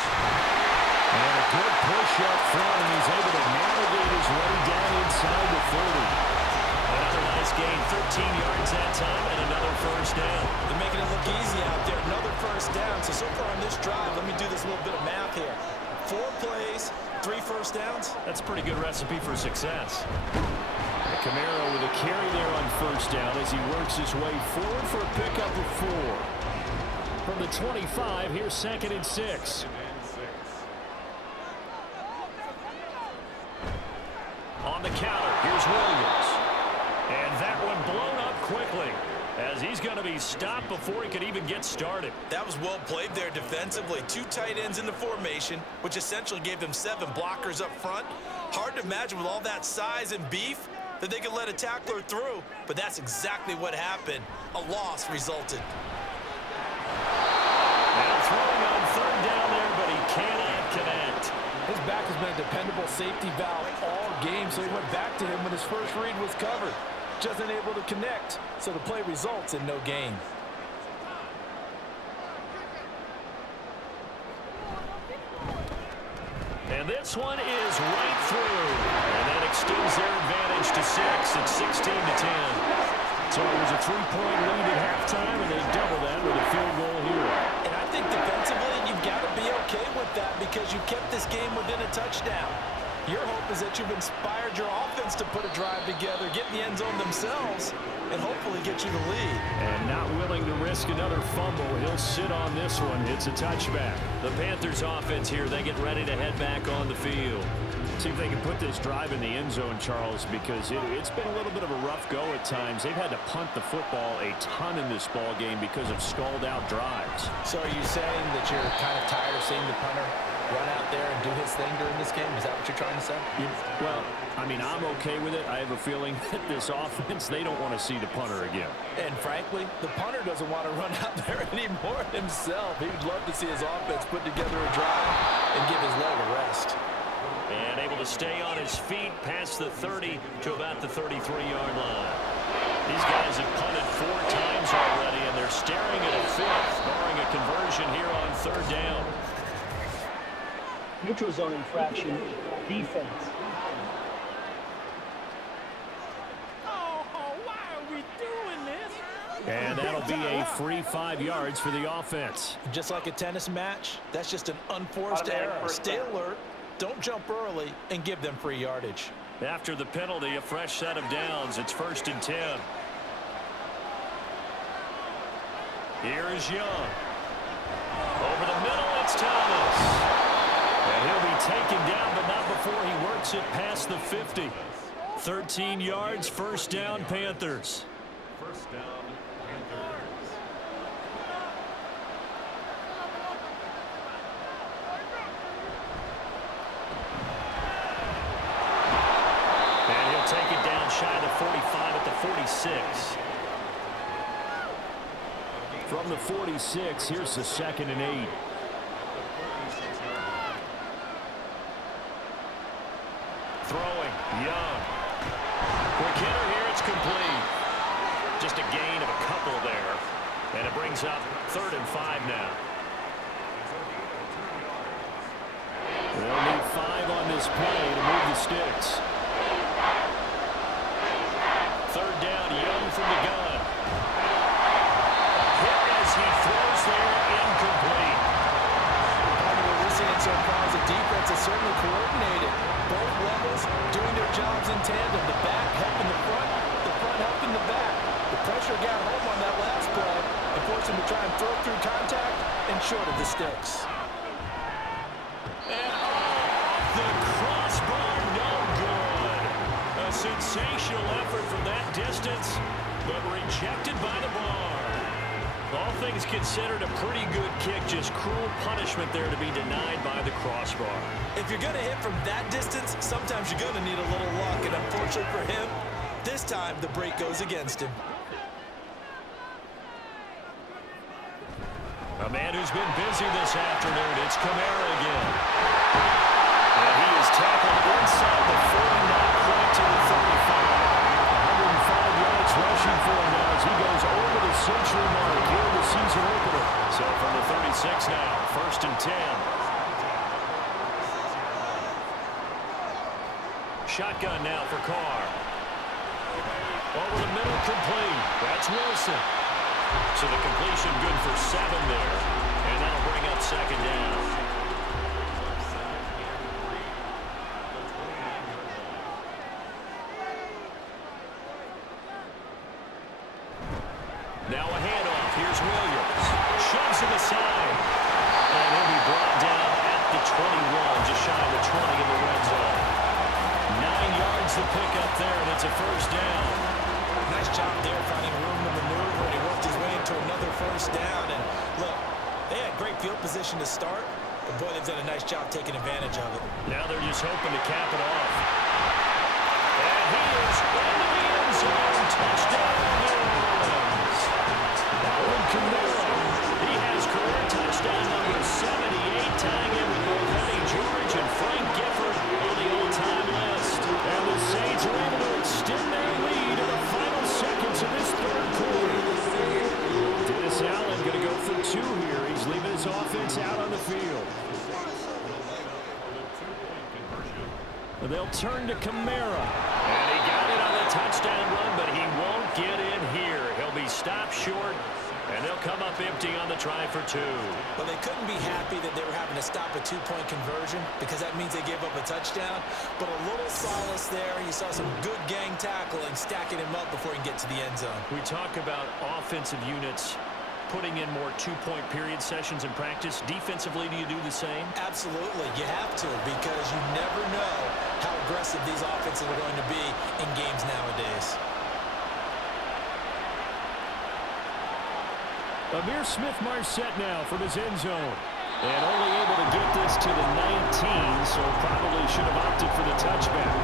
And a good push up front, and he's able to navigate his way down inside the 30. Another nice gain, 13 yards that time, and another 1st down. They're making it look easy out there. Another 1st down. So far on this drive, let me do this little bit of math here. 4 plays, 3 1st downs. That's a pretty good recipe for success. Kamara with a carry there on 1st down as he works his way forward for a pickup of 4. From the 25, here's 2nd and 6. On the counter, here's Williams. And that one blown up quickly as he's going to be stopped before he could even get started. That was well played there defensively. 2 tight ends in the formation, which essentially gave them 7 blockers up front. Hard to imagine with all that size and beef that they could let a tackler through, but that's exactly what happened. A loss resulted. Now throwing on 3rd down there, but he cannot connect. His back has been a dependable safety valve all game, so he went back to him when his first read was covered. Just unable to connect, so the play results in no gain. And this one is right through. And that extends their advantage to 6. It's 16-10. So it was a 3-point lead at halftime, and they double that with a field goal here. And I think defensively, you've got to be okay with that because you kept this game within a touchdown. Your hope is that you've inspired your offense to put a drive together, get in the end zone themselves, and hopefully get you the lead. And not willing to risk another fumble. He'll sit on this one. It's a touchback. The Panthers offense here, they get ready to head back on the field. See if they can put this drive in the end zone, Charles, because it's been a little bit of a rough go at times. They've had to punt the football a ton in this ball game because of stalled-out drives. So are you saying that you're kind of tired of seeing the punter run out there and do his thing during this game? Is that what you're trying to say? Well, I mean, I'm okay with it. I have a feeling that this offense, they don't want to see the punter again. And frankly, the punter doesn't want to run out there anymore himself. He would love to see his offense put together a drive and give his leg a rest. And able to stay on his feet past the 30 to about the 33-yard line. These guys have punted 4 times already, and they're staring at a 5th, barring a conversion here on 3rd down. Neutral zone infraction. Defense. Why are we doing this? And that'll be a free 5 yards for the offense. Just like a tennis match, that's just an unforced error. Stay alert, don't jump early, and give them free yardage. After the penalty, a fresh set of downs. It's 1st and 10. Here is Young. Over the middle. It's Thomas. And he'll be taken down, but not before he works it past the 50. 13 yards, first down, Panthers. First down, Panthers. And he'll take it down shy of the 45 at the 46. From the 46, here's the 2nd and 8. Throwing, Young. Quick hitter here, it's complete. Just a gain of a couple there. And it brings up 3rd and 5 now. They'll need 5 on this play to move the sticks. 3rd down, Young from the gun. A hit as he throws there, incomplete. Part of what we're seeing so far is the defense is certainly coordinated. Both levels doing their jobs in tandem. The back helping the front helping the back. The pressure got home on that last play and forced him to try and throw through contact and short of the sticks. And off the crossbar, no good. A sensational effort from that distance, but rejected by the bar. All things considered, a pretty good kick, just cruel punishment there to be denied by the crossbar. If you're going to hit from that distance, sometimes you're going to need a little luck, and unfortunately for him, this time the break goes against him. A man who's been busy this afternoon, it's Kamara again. And he is tackled inside the 40, not quite to the 35. 105 yards rushing for him now as he goes over the century mark here in the season opener. So from the 36 now, 1st and 10. Shotgun now for Carr. Over the middle, complete. That's Wilson. So the completion good for 7 there. And that'll bring up 2nd down. Now a handoff. Here's Williams. Shoves him aside. And he'll be brought down at the 21, just shy of the 20 in the red zone. 9 yards to pick up there, and it's a 1st down. Nice job there finding room to maneuver, and he worked his way into another 1st down. And look, they had great field position to start, but boy, they've done a nice job taking advantage of it. Now they're just hoping to cap it off. And he is into the end zone. Touchdown, New Orleans. Alvin Kamara. He has career touchdown number 78, tying in with both Eddie George and Frank Gifford on the all-time list. And the Saints are able to extend their lead in the final seconds of this 3rd quarter. Dennis Allen going to go for 2 here. He's leaving his offense out on the field. They'll turn to Kamara. And he got it on the touchdown run, but he won't get in here. He'll be stopped short, and they'll come up empty on the try for 2. Well, they couldn't be happy that they were having to stop a 2-point conversion because that means they gave up a touchdown. But a little solace there. You saw some good gang tackling, stacking him up before he can get to the end zone. We talk about offensive units putting in more 2-point period sessions in practice. Defensively, do you do the same? Absolutely. You have to, because you never know how aggressive these offenses are going to be in games nowadays. Amir Smith-Marset now from his end zone. And only able to get this to the 19, so probably should have opted for the touchback.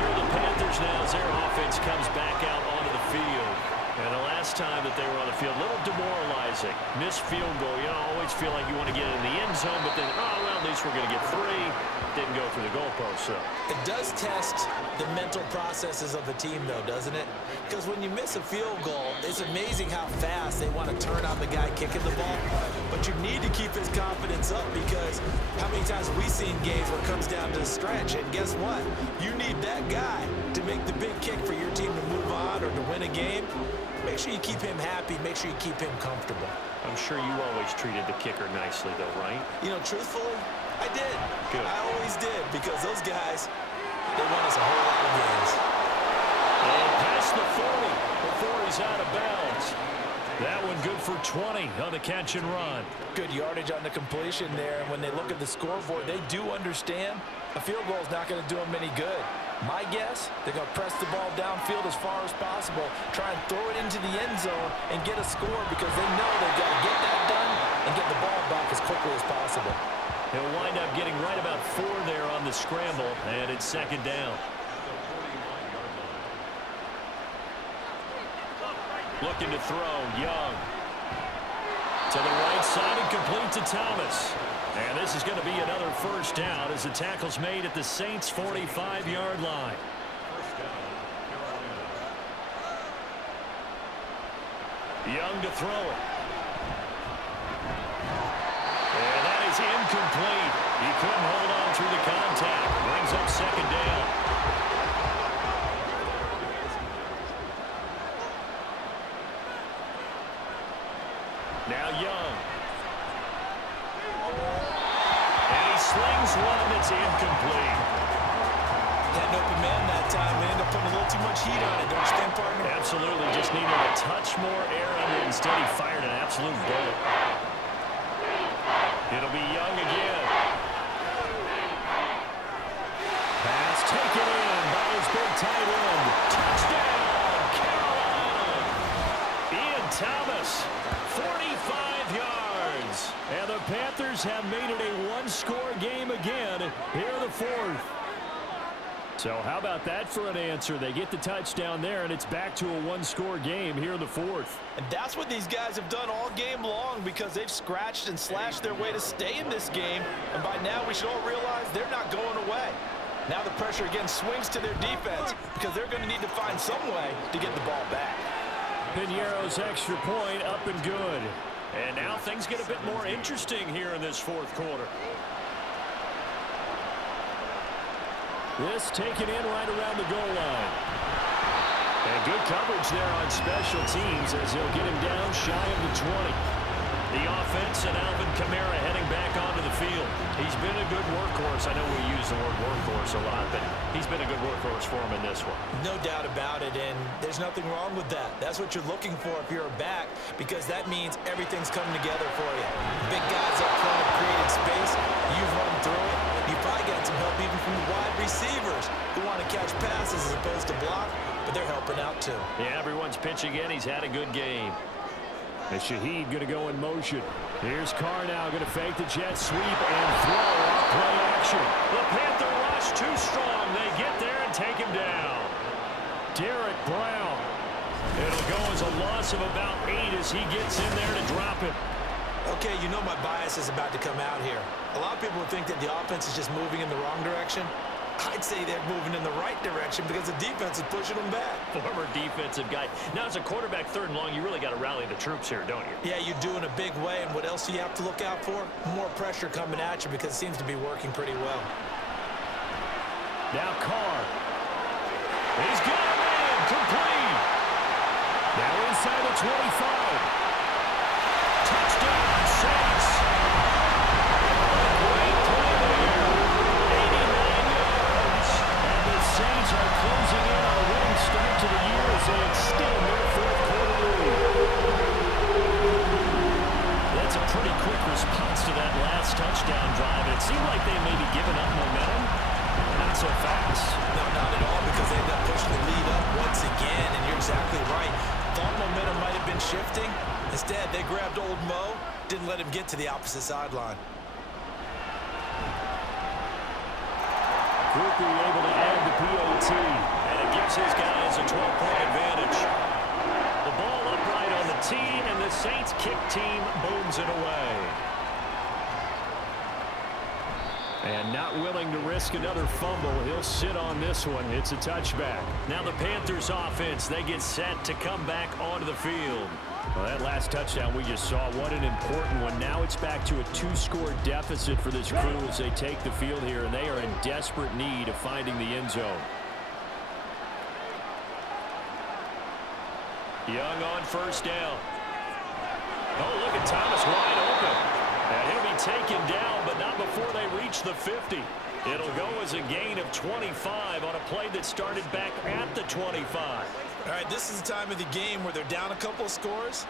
Here are the Panthers now as their offense comes back out onto the field. And the last time that they were on the field, a little demoralizing. Missed field goal. You always feel like you want to get in the end zone, but then, oh, well, at least we're going to get 3. Didn't go through the goalpost, so. It does test the mental processes of a team, though, doesn't it? Because when you miss a field goal, it's amazing how fast they want to turn on the guy kicking the ball. But you need to keep his confidence up, because how many times have we seen games where it comes down to the stretch? And guess what? You need that guy to make the big kick for your team to move on or to win a game. Make sure you keep him happy. Make sure you keep him comfortable. I'm sure you always treated the kicker nicely, though, right? You know, truthfully, I did. Good. I always did, because those guys, they won us a whole lot of games. And past the 40 before he's out of bounds. That one good for 20 on the catch and run. Good yardage on the completion there, and when they look at the scoreboard, they do understand a field goal is not going to do them any good. My guess, they're going to press the ball downfield as far as possible, try and throw it into the end zone and get a score because they know they've got to get that done and get the ball back as quickly as possible. He'll wind up getting right about 4 there on the scramble, and it's second down. Looking to throw, Young. To the right side and complete to Thomas. And this is going to be another first down as the tackle's made at the Saints' 45-yard line. Young to throw it. And that is incomplete. He couldn't hold on through the contact. Brings up second down. Now Young. And he slings one that's incomplete. Had an open man that time. They end up putting a little too much heat on it, don't you think, partner? Absolutely. Just needed a touch more air under it. Instead, he fired an absolute bullet. It'll be Young again. Pass taken in by his big tight end. Touchdown, Carolina. Ian Thomas, 45 yards. And the Panthers have made it a one-score game again here in the fourth. So how about that for an answer? They get the touchdown there, and it's back to a one-score game here in the fourth. And that's what these guys have done all game long because they've scratched and slashed their way to stay in this game. And by now, we should all realize they're not going away. Now the pressure again swings to their defense because they're going to need to find some way to get the ball back. Piñeiro's extra point up and good. And now things get a bit more interesting here in this fourth quarter. This taken in right around the goal line. And good coverage there on special teams as he'll get him down shy of the 20. The offense and Alvin Kamara heading back onto the field. He's been a good workhorse. I know we use the word workhorse a lot, but he's been a good workhorse for him in this one. No doubt about it, and there's nothing wrong with that. That's what you're looking for if you're a back because that means everything's coming together for you. Big guys up front have created space. You've run through it. You probably got some help even from the wide receivers who want to catch passes as opposed to block, but they're helping out too. Yeah, everyone's pitching in. He's had a good game. And Shaheed going to go in motion. Here's Carr now going to fake the jet sweep and throw off play action. The Panther rush too strong. They get there and take him down. Derek Brown. It'll go as a loss of about 8 as he gets in there to drop it. Okay, you know my bias is about to come out here. A lot of people think that the offense is just moving in the wrong direction. I'd say they're moving in the right direction because the defense is pushing them back. Former defensive guy. Now, as a quarterback, third and long, you really got to rally the troops here, don't you? Yeah, you do in a big way. And what else do you have to look out for? More pressure coming at you because it seems to be working pretty well. Now Carr. He's got it in. Complete. Now inside the 25. Touchdown, Saints. Great play there. 89 yards. And the Saints are closing in on a winning start to the year as they extend their fourth quarter lead. That's a pretty quick response to that last touchdown drive. It seemed like they may be giving up momentum. Not so fast. No, not at all because they end up pushing the lead up once again. And you're exactly right. Thought momentum might have been shifting. Instead, they grabbed old Mo, didn't let him get to the opposite sideline. Quickly able to add the PAT, and it gives his guys a 12-point advantage. The ball upright on the tee, and the Saints kick team booms it away. And not willing to risk another fumble, he'll sit on this one. It's a touchback. Now the Panthers offense, they get set to come back onto the field. Well, that last touchdown we just saw, what an important one. Now it's back to a 2-score deficit for this crew as they take the field here, and they are in desperate need of finding the end zone. Young on first down. Oh, look at Thomas wide open. And he'll be taken down, but not before they reach the 50. It'll go as a gain of 25 on a play that started back at the 25. All right, this is the time of the game where they're down a couple of scores.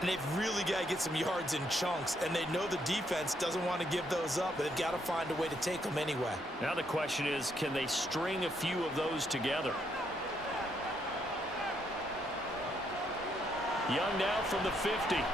And they've really got to get some yards in chunks, and they know the defense doesn't want to give those up, but they've got to find a way to take them anyway. Now the question is, can they string a few of those together? Young now from the 50. And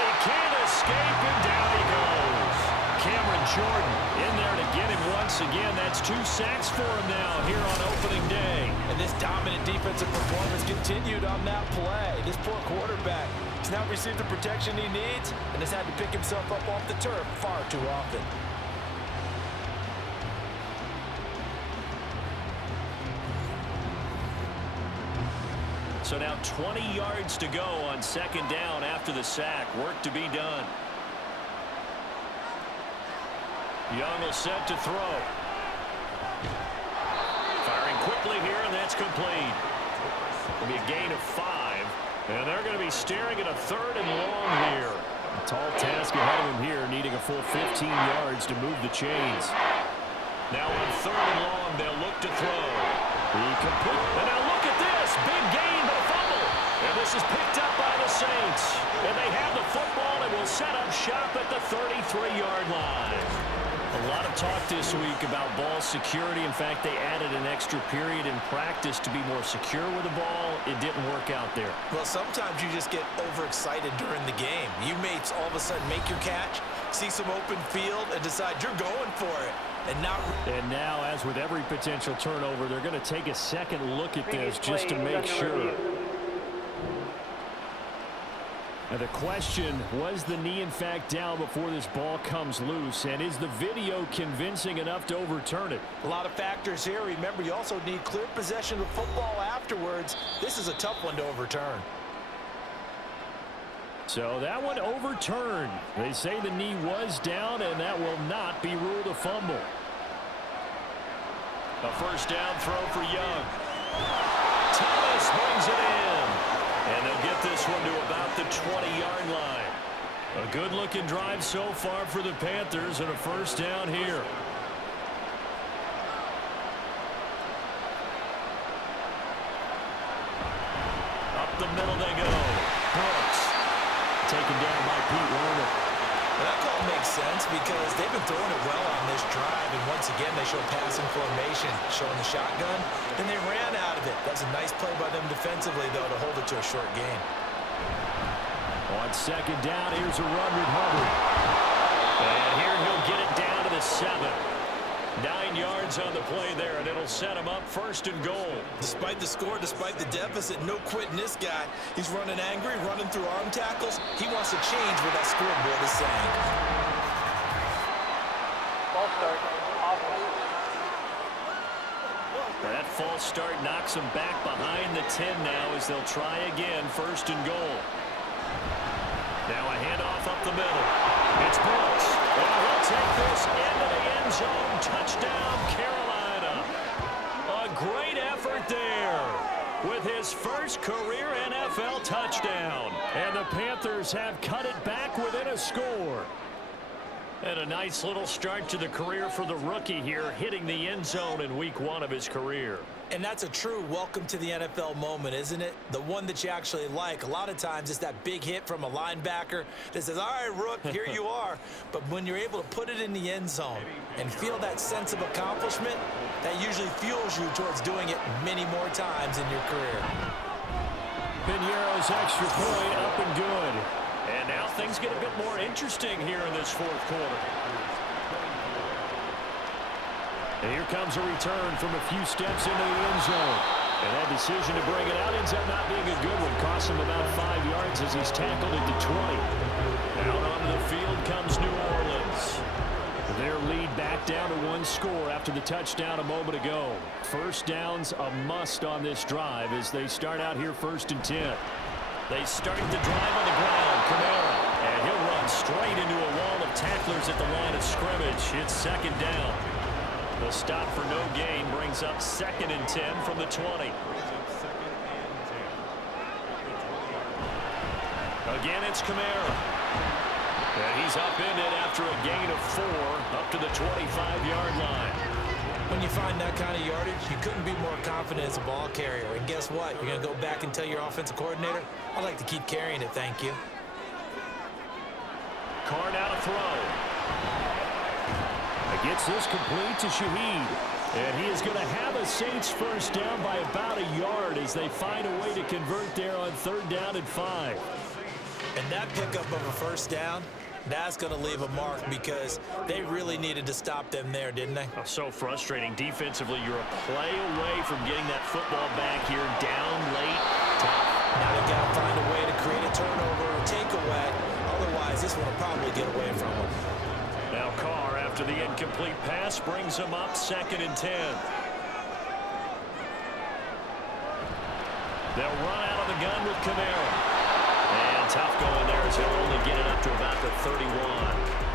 he can't escape, and down he goes. Cameron Jordan in there to get him once again. That's 2 sacks for him now here on opening day. And this dominant defensive performance continued on that play. This poor quarterback has now received the protection he needs and has had to pick himself up off the turf far too often. So now 20 yards to go on second down after the sack. Work to be done. Young will set to throw. Firing quickly here, and that's complete. It'll be a gain of 5. And they're going to be staring at a 3rd and long here. A tall task ahead of him here, needing a full 15 yards to move the chains. Now on 3rd and long, they'll look to throw. He complete. And now look at this. Big gain, but a fumble. And this is picked up by the Saints. And they have the football and will set up shop at the 33-yard line. A lot of talk this week about ball security. In fact, they added an extra period in practice to be more secure with the ball. It didn't work out there. Well, sometimes you just get overexcited during the game. You may all of a sudden make your catch, see some open field, and decide you're going for it. And now, as with every potential turnover, they're going to take a second look at this just to make sure. And the question, was the knee in fact down before this ball comes loose? And is the video convincing enough to overturn it? A lot of factors here. Remember, you also need clear possession of football afterwards. This is a tough one to overturn. So that one overturned. They say the knee was down, and that will not be ruled a fumble. A first down throw for Young. Thomas brings it in. And they'll get this one to about the 20-yard line. A good-looking drive so far for the Panthers, and a first down here. Up the middle they go. Brooks taken down by Pete Werner. Well, that call makes sense because they've been throwing it well on this drive, and once again they show passing formation, showing the shotgun, and they ran out of it. That's a nice play by them defensively, though, to hold it to a short gain. On second down, here's a run with Hubbard. And here he'll get it down to the 7. 9 yards on the play there, and it'll set him up 1st and goal. Despite the score, despite the deficit, no quitting this guy. He's running angry, running through arm tackles. He wants to change what that scoreboard is saying. Ball start, offense. That false start knocks him back behind the 10 now as they'll try again, 1st and goal. Now a handoff up the middle. It's Brooks. And he'll take this into the end zone. Touchdown, Carolina. A great effort there with his first career NFL touchdown. And the Panthers have cut it back within a score. And a nice little start to the career for the rookie here, hitting the end zone in week 1 of his career. And that's a true welcome to the NFL moment, isn't it? The one that you actually like. A lot of times it's that big hit from a linebacker that says, all right, Rook, here you are. But when you're able to put it in the end zone and feel that sense of accomplishment, that usually fuels you towards doing it many more times in your career. Piñeiro's extra point up and good. And now things get a bit more interesting here in this 4th quarter. And here comes a return from a few steps into the end zone. And that decision to bring it out ends up not being a good one. Costs him about 5 yards as he's tackled at the 20. Out onto the field comes New Orleans. Their lead back down to 1 score after the touchdown a moment ago. First down's a must on this drive as they start out here 1st and 10. They start the drive on the ground. Kamara. And he'll run straight into a wall of tacklers at the line of scrimmage. It's 2nd down. The stop for no gain brings up 2nd and 10 from the 20. Again, it's Kamara. And he's upended after a gain of 4 up to the 25-yard line. When you find that kind of yardage, you couldn't be more confident as a ball carrier. And guess what? You're going to go back and tell your offensive coordinator, I'd like to keep carrying it, thank you. Carr now to throw. He gets this complete to Shaheed. And he is going to have a Saints first down by about a yard as they find a way to convert there on 3rd down and 5. And that pickup of a first down, that's going to leave a mark because they really needed to stop them there, didn't they? Oh, so frustrating. Defensively, you're a play away from getting that football back here down late. Tough. Now they've got to find a way to create a turnover or takeaway. Otherwise, this one will probably get away from them. Now Carr, after the incomplete pass, brings them up 2nd and 10. They'll run out of the gun with Kamara. And tough going there as he'll only get it up to about the 31.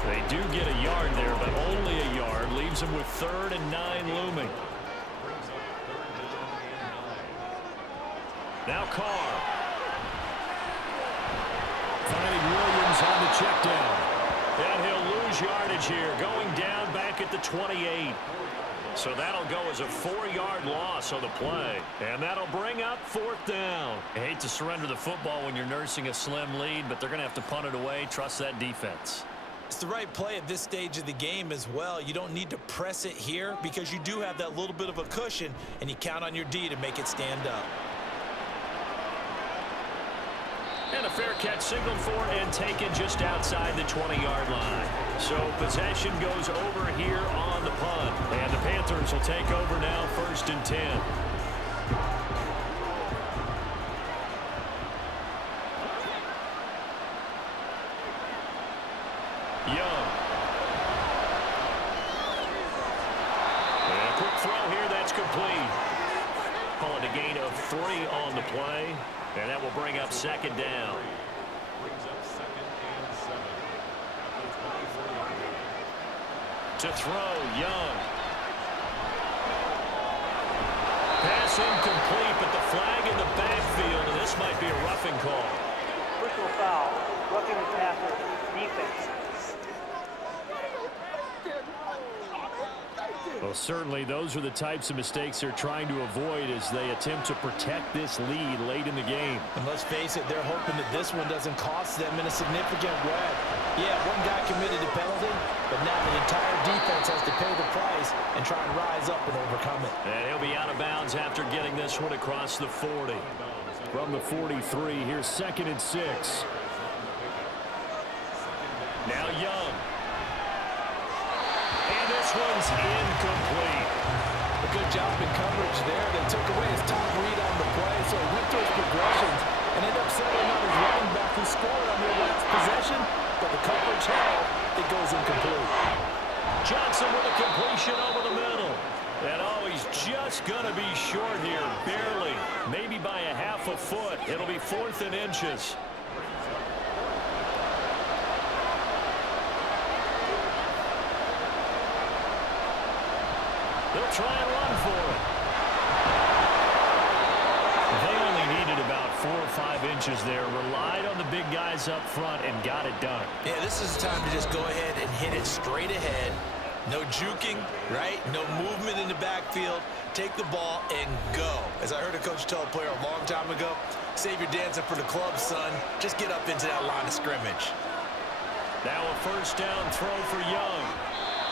They do get a yard there, but only a yard. Leaves them with 3rd and 9 looming. Now Carr. Finding Williams on the check down. And he'll lose yardage here, going down back at the 28. So that'll go as a 4-yard loss on the play. And that'll bring up 4th down. I hate to surrender the football when you're nursing a slim lead, but they're going to have to punt it away. Trust that defense. It's the right play at this stage of the game as well. You don't need to press it here because you do have that little bit of a cushion, and you count on your D to make it stand up. And a fair catch signaled for and taken just outside the 20-yard line. So possession goes over here on the punt. And the Panthers will take over now 1st and 10. Young. And a quick throw here, that's complete. Call it a gain of 3 on the play. And that will bring up 2nd down. To throw, Young. Pass incomplete, but the flag in the backfield, and this might be a roughing call. Personal foul, roughing the passer, defense. Well, certainly those are the types of mistakes they're trying to avoid as they attempt to protect this lead late in the game. And let's face it, they're hoping that this one doesn't cost them in a significant way. Yeah, one guy committed a penalty, but now the entire defense has to pay the price and try and rise up and overcome it. And he'll be out of bounds after getting this one across the 40. From the 43, here's 2nd and 6. Now Young. And this one's incomplete. A good job in coverage there. They took away his top read on the play, so he went through his progressions and ended up settling on his running back who scored on their last possession, but the coverage held. It goes incomplete. Johnson with a completion over the middle. And oh, he's just going to be short here, barely. Maybe by a half a foot. It'll be 4th and inches. They'll try and run for it. They only needed about 4 or 5 inches there. Relied on the big guys up front and got it done. Yeah, this is the time to just go ahead and hit it straight ahead. No juking, right? No movement in the backfield. Take the ball and go. As I heard a coach tell a player a long time ago, save your dancing for the club, son. Just get up into that line of scrimmage. Now a 1st down throw for Young.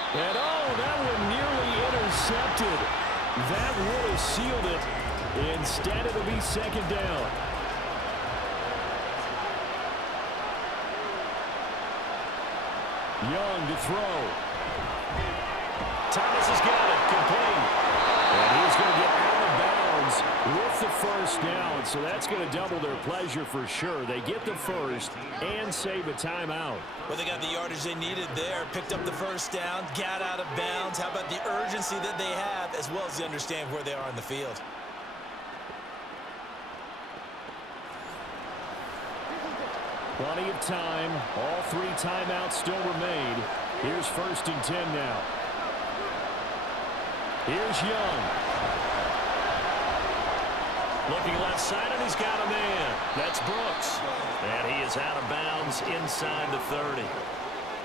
And oh, that one nearly intercepted. That would have sealed it. Instead, it'll be 2nd down. Young to throw. Thomas has got it, complete. And he's going to get out of bounds with the 1st down. So that's going to double their pleasure for sure. They get the 1st and save a timeout. Well, they got the yardage they needed there. Picked up the 1st down, got out of bounds. How about the urgency that they have, as well as they understand where they are in the field? Plenty of time. All 3 timeouts still remain. Here's 1st and 10 now. Here's Young. Looking left side, and he's got a man. That's Brooks. And he is out of bounds inside the 30.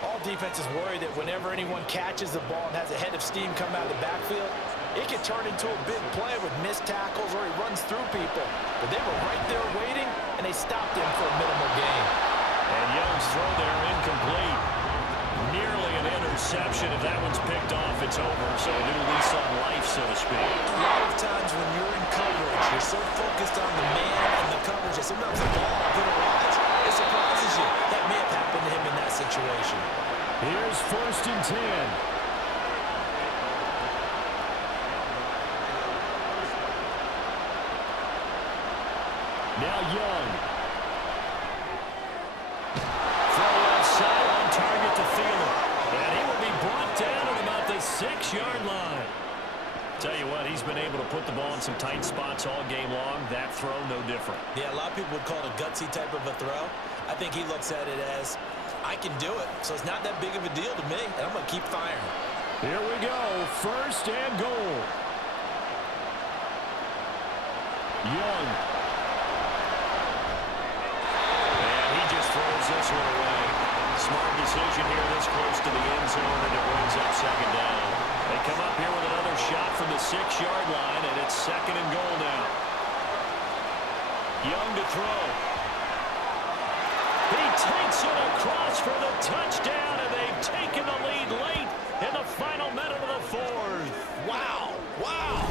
All defense is worried that whenever anyone catches the ball and has a head of steam come out of the backfield, it can turn into a big play with missed tackles or he runs through people. But they were right there waiting, and they stopped him for a minimal gain. And Young's throw there incomplete. Nearly an interception. If that one's picked off, it's over. So a new lease on life, so to speak. A lot of times when you're in coverage, you're so focused on the man and the coverage that sometimes the ball could arise. It surprises you. That may have happened to him in that situation. Here's 1st and 10. Now Young. Throw outside on target to Thielen. And he will be brought down at about the 6-yard line. Tell you what, he's been able to put the ball in some tight spots all game long. That throw, no different. Yeah, a lot of people would call it a gutsy type of a throw. I think he looks at it as, I can do it, so it's not that big of a deal to me, and I'm going to keep firing. Here we go, 1st and goal. Young. And he just throws this one away. Smart decision here this close to the end zone, and it brings up 2nd down. They come up here with another shot from the 6-yard line, and it's 2nd and goal now. Young to throw. He takes it across for the touchdown, and they've taken the lead late in the final minute of the 4th. Wow! Wow!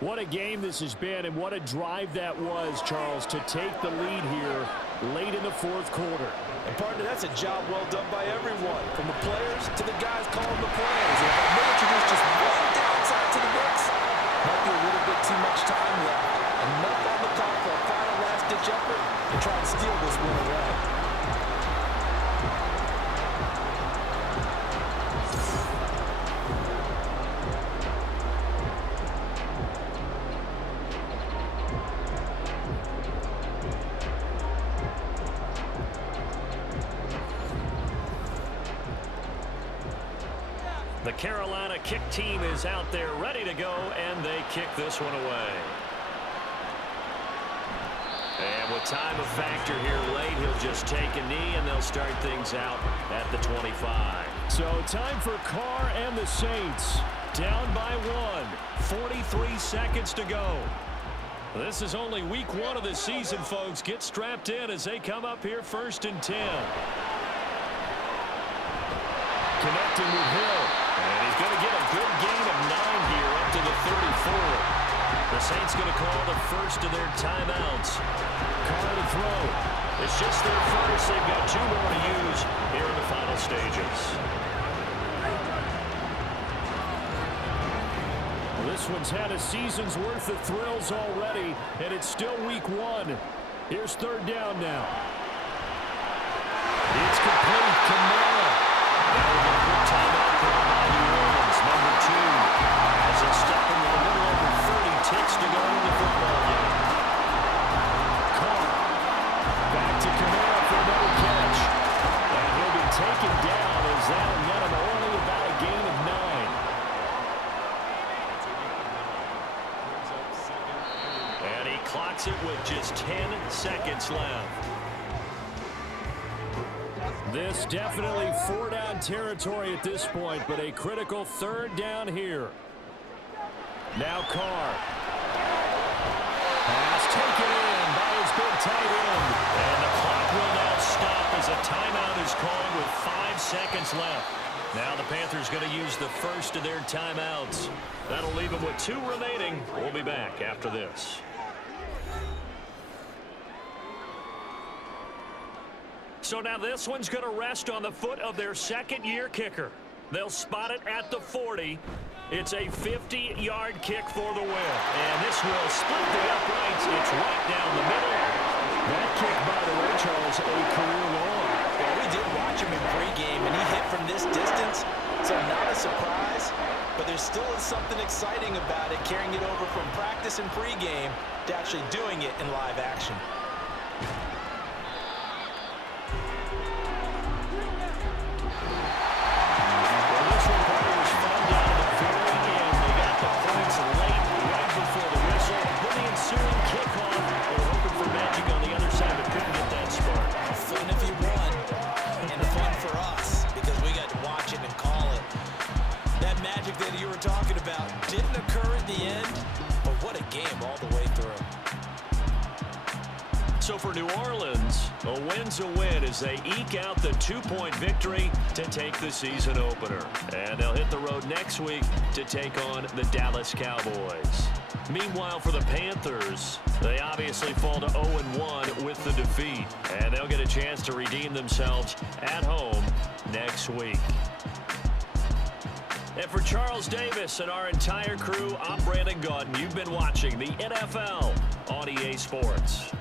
What a game this has been, and what a drive that was, Charles, to take the lead here late in the 4th quarter. And partner, that's a job well done by everyone, from the players to the guys calling the plays. And if I may introduce just one downside to the mix, might be a little bit too much time left. Enough on the clock for a final last-ditch effort to try and steal this one away. The Carolina kick team is out there ready to go, and they kick this one away. And with time a factor here late, he'll just take a knee, and they'll start things out at the 25. So time for Carr and the Saints. Down by 1. 43 seconds to go. This is only week 1 of the season, folks. Get strapped in as they come up here 1st and 10. Connecting with Hill. And he's going to get a good gain of 9 here up to the 34. The Saints going to call the first of their timeouts. Carr to throw. It's just their first. They've got 2 more to use here in the final stages. Well, this one's had a season's worth of thrills already, and it's still week 1. Here's 3rd down now. It's complete. Kamara. Now we've got a good timeout called by New Orleans, number 2. As they stop him with a little over 30 ticks to go in the football game. Carr. Back to Kamara for another catch. And he'll be taken down as that'll get him only about a gain of 9. And he clocks it with just 10 seconds left. This definitely 4-down territory at this point, but a critical 3rd down here. Now Carr. Pass taken in by his big tight end. And the clock will now stop as a timeout is called with 5 seconds left. Now the Panthers going to use the first of their timeouts. That'll leave them with 2 remaining. We'll be back after this. So now this one's going to rest on the foot of their 2nd-year kicker. They'll spot it at the 40. It's a 50-yard kick for the win. And this will split the uprights. It's right down the middle. That kick, by the way, Charles, a career long. Well, we did watch him in pregame, and he hit from this distance, so not a surprise. But there still is something exciting about it, carrying it over from practice and pregame to actually doing it in live action. Well, this one, partner, was fun down to the very end. They got the points Orleans, a win's a win as they eke out the 2-point victory to take the season opener. And they'll hit the road next week to take on the Dallas Cowboys. Meanwhile, for the Panthers, they obviously fall to 0-1 with the defeat. And they'll get a chance to redeem themselves at home next week. And for Charles Davis and our entire crew, I'm Brandon Gaudin. You've been watching the NFL on EA Sports.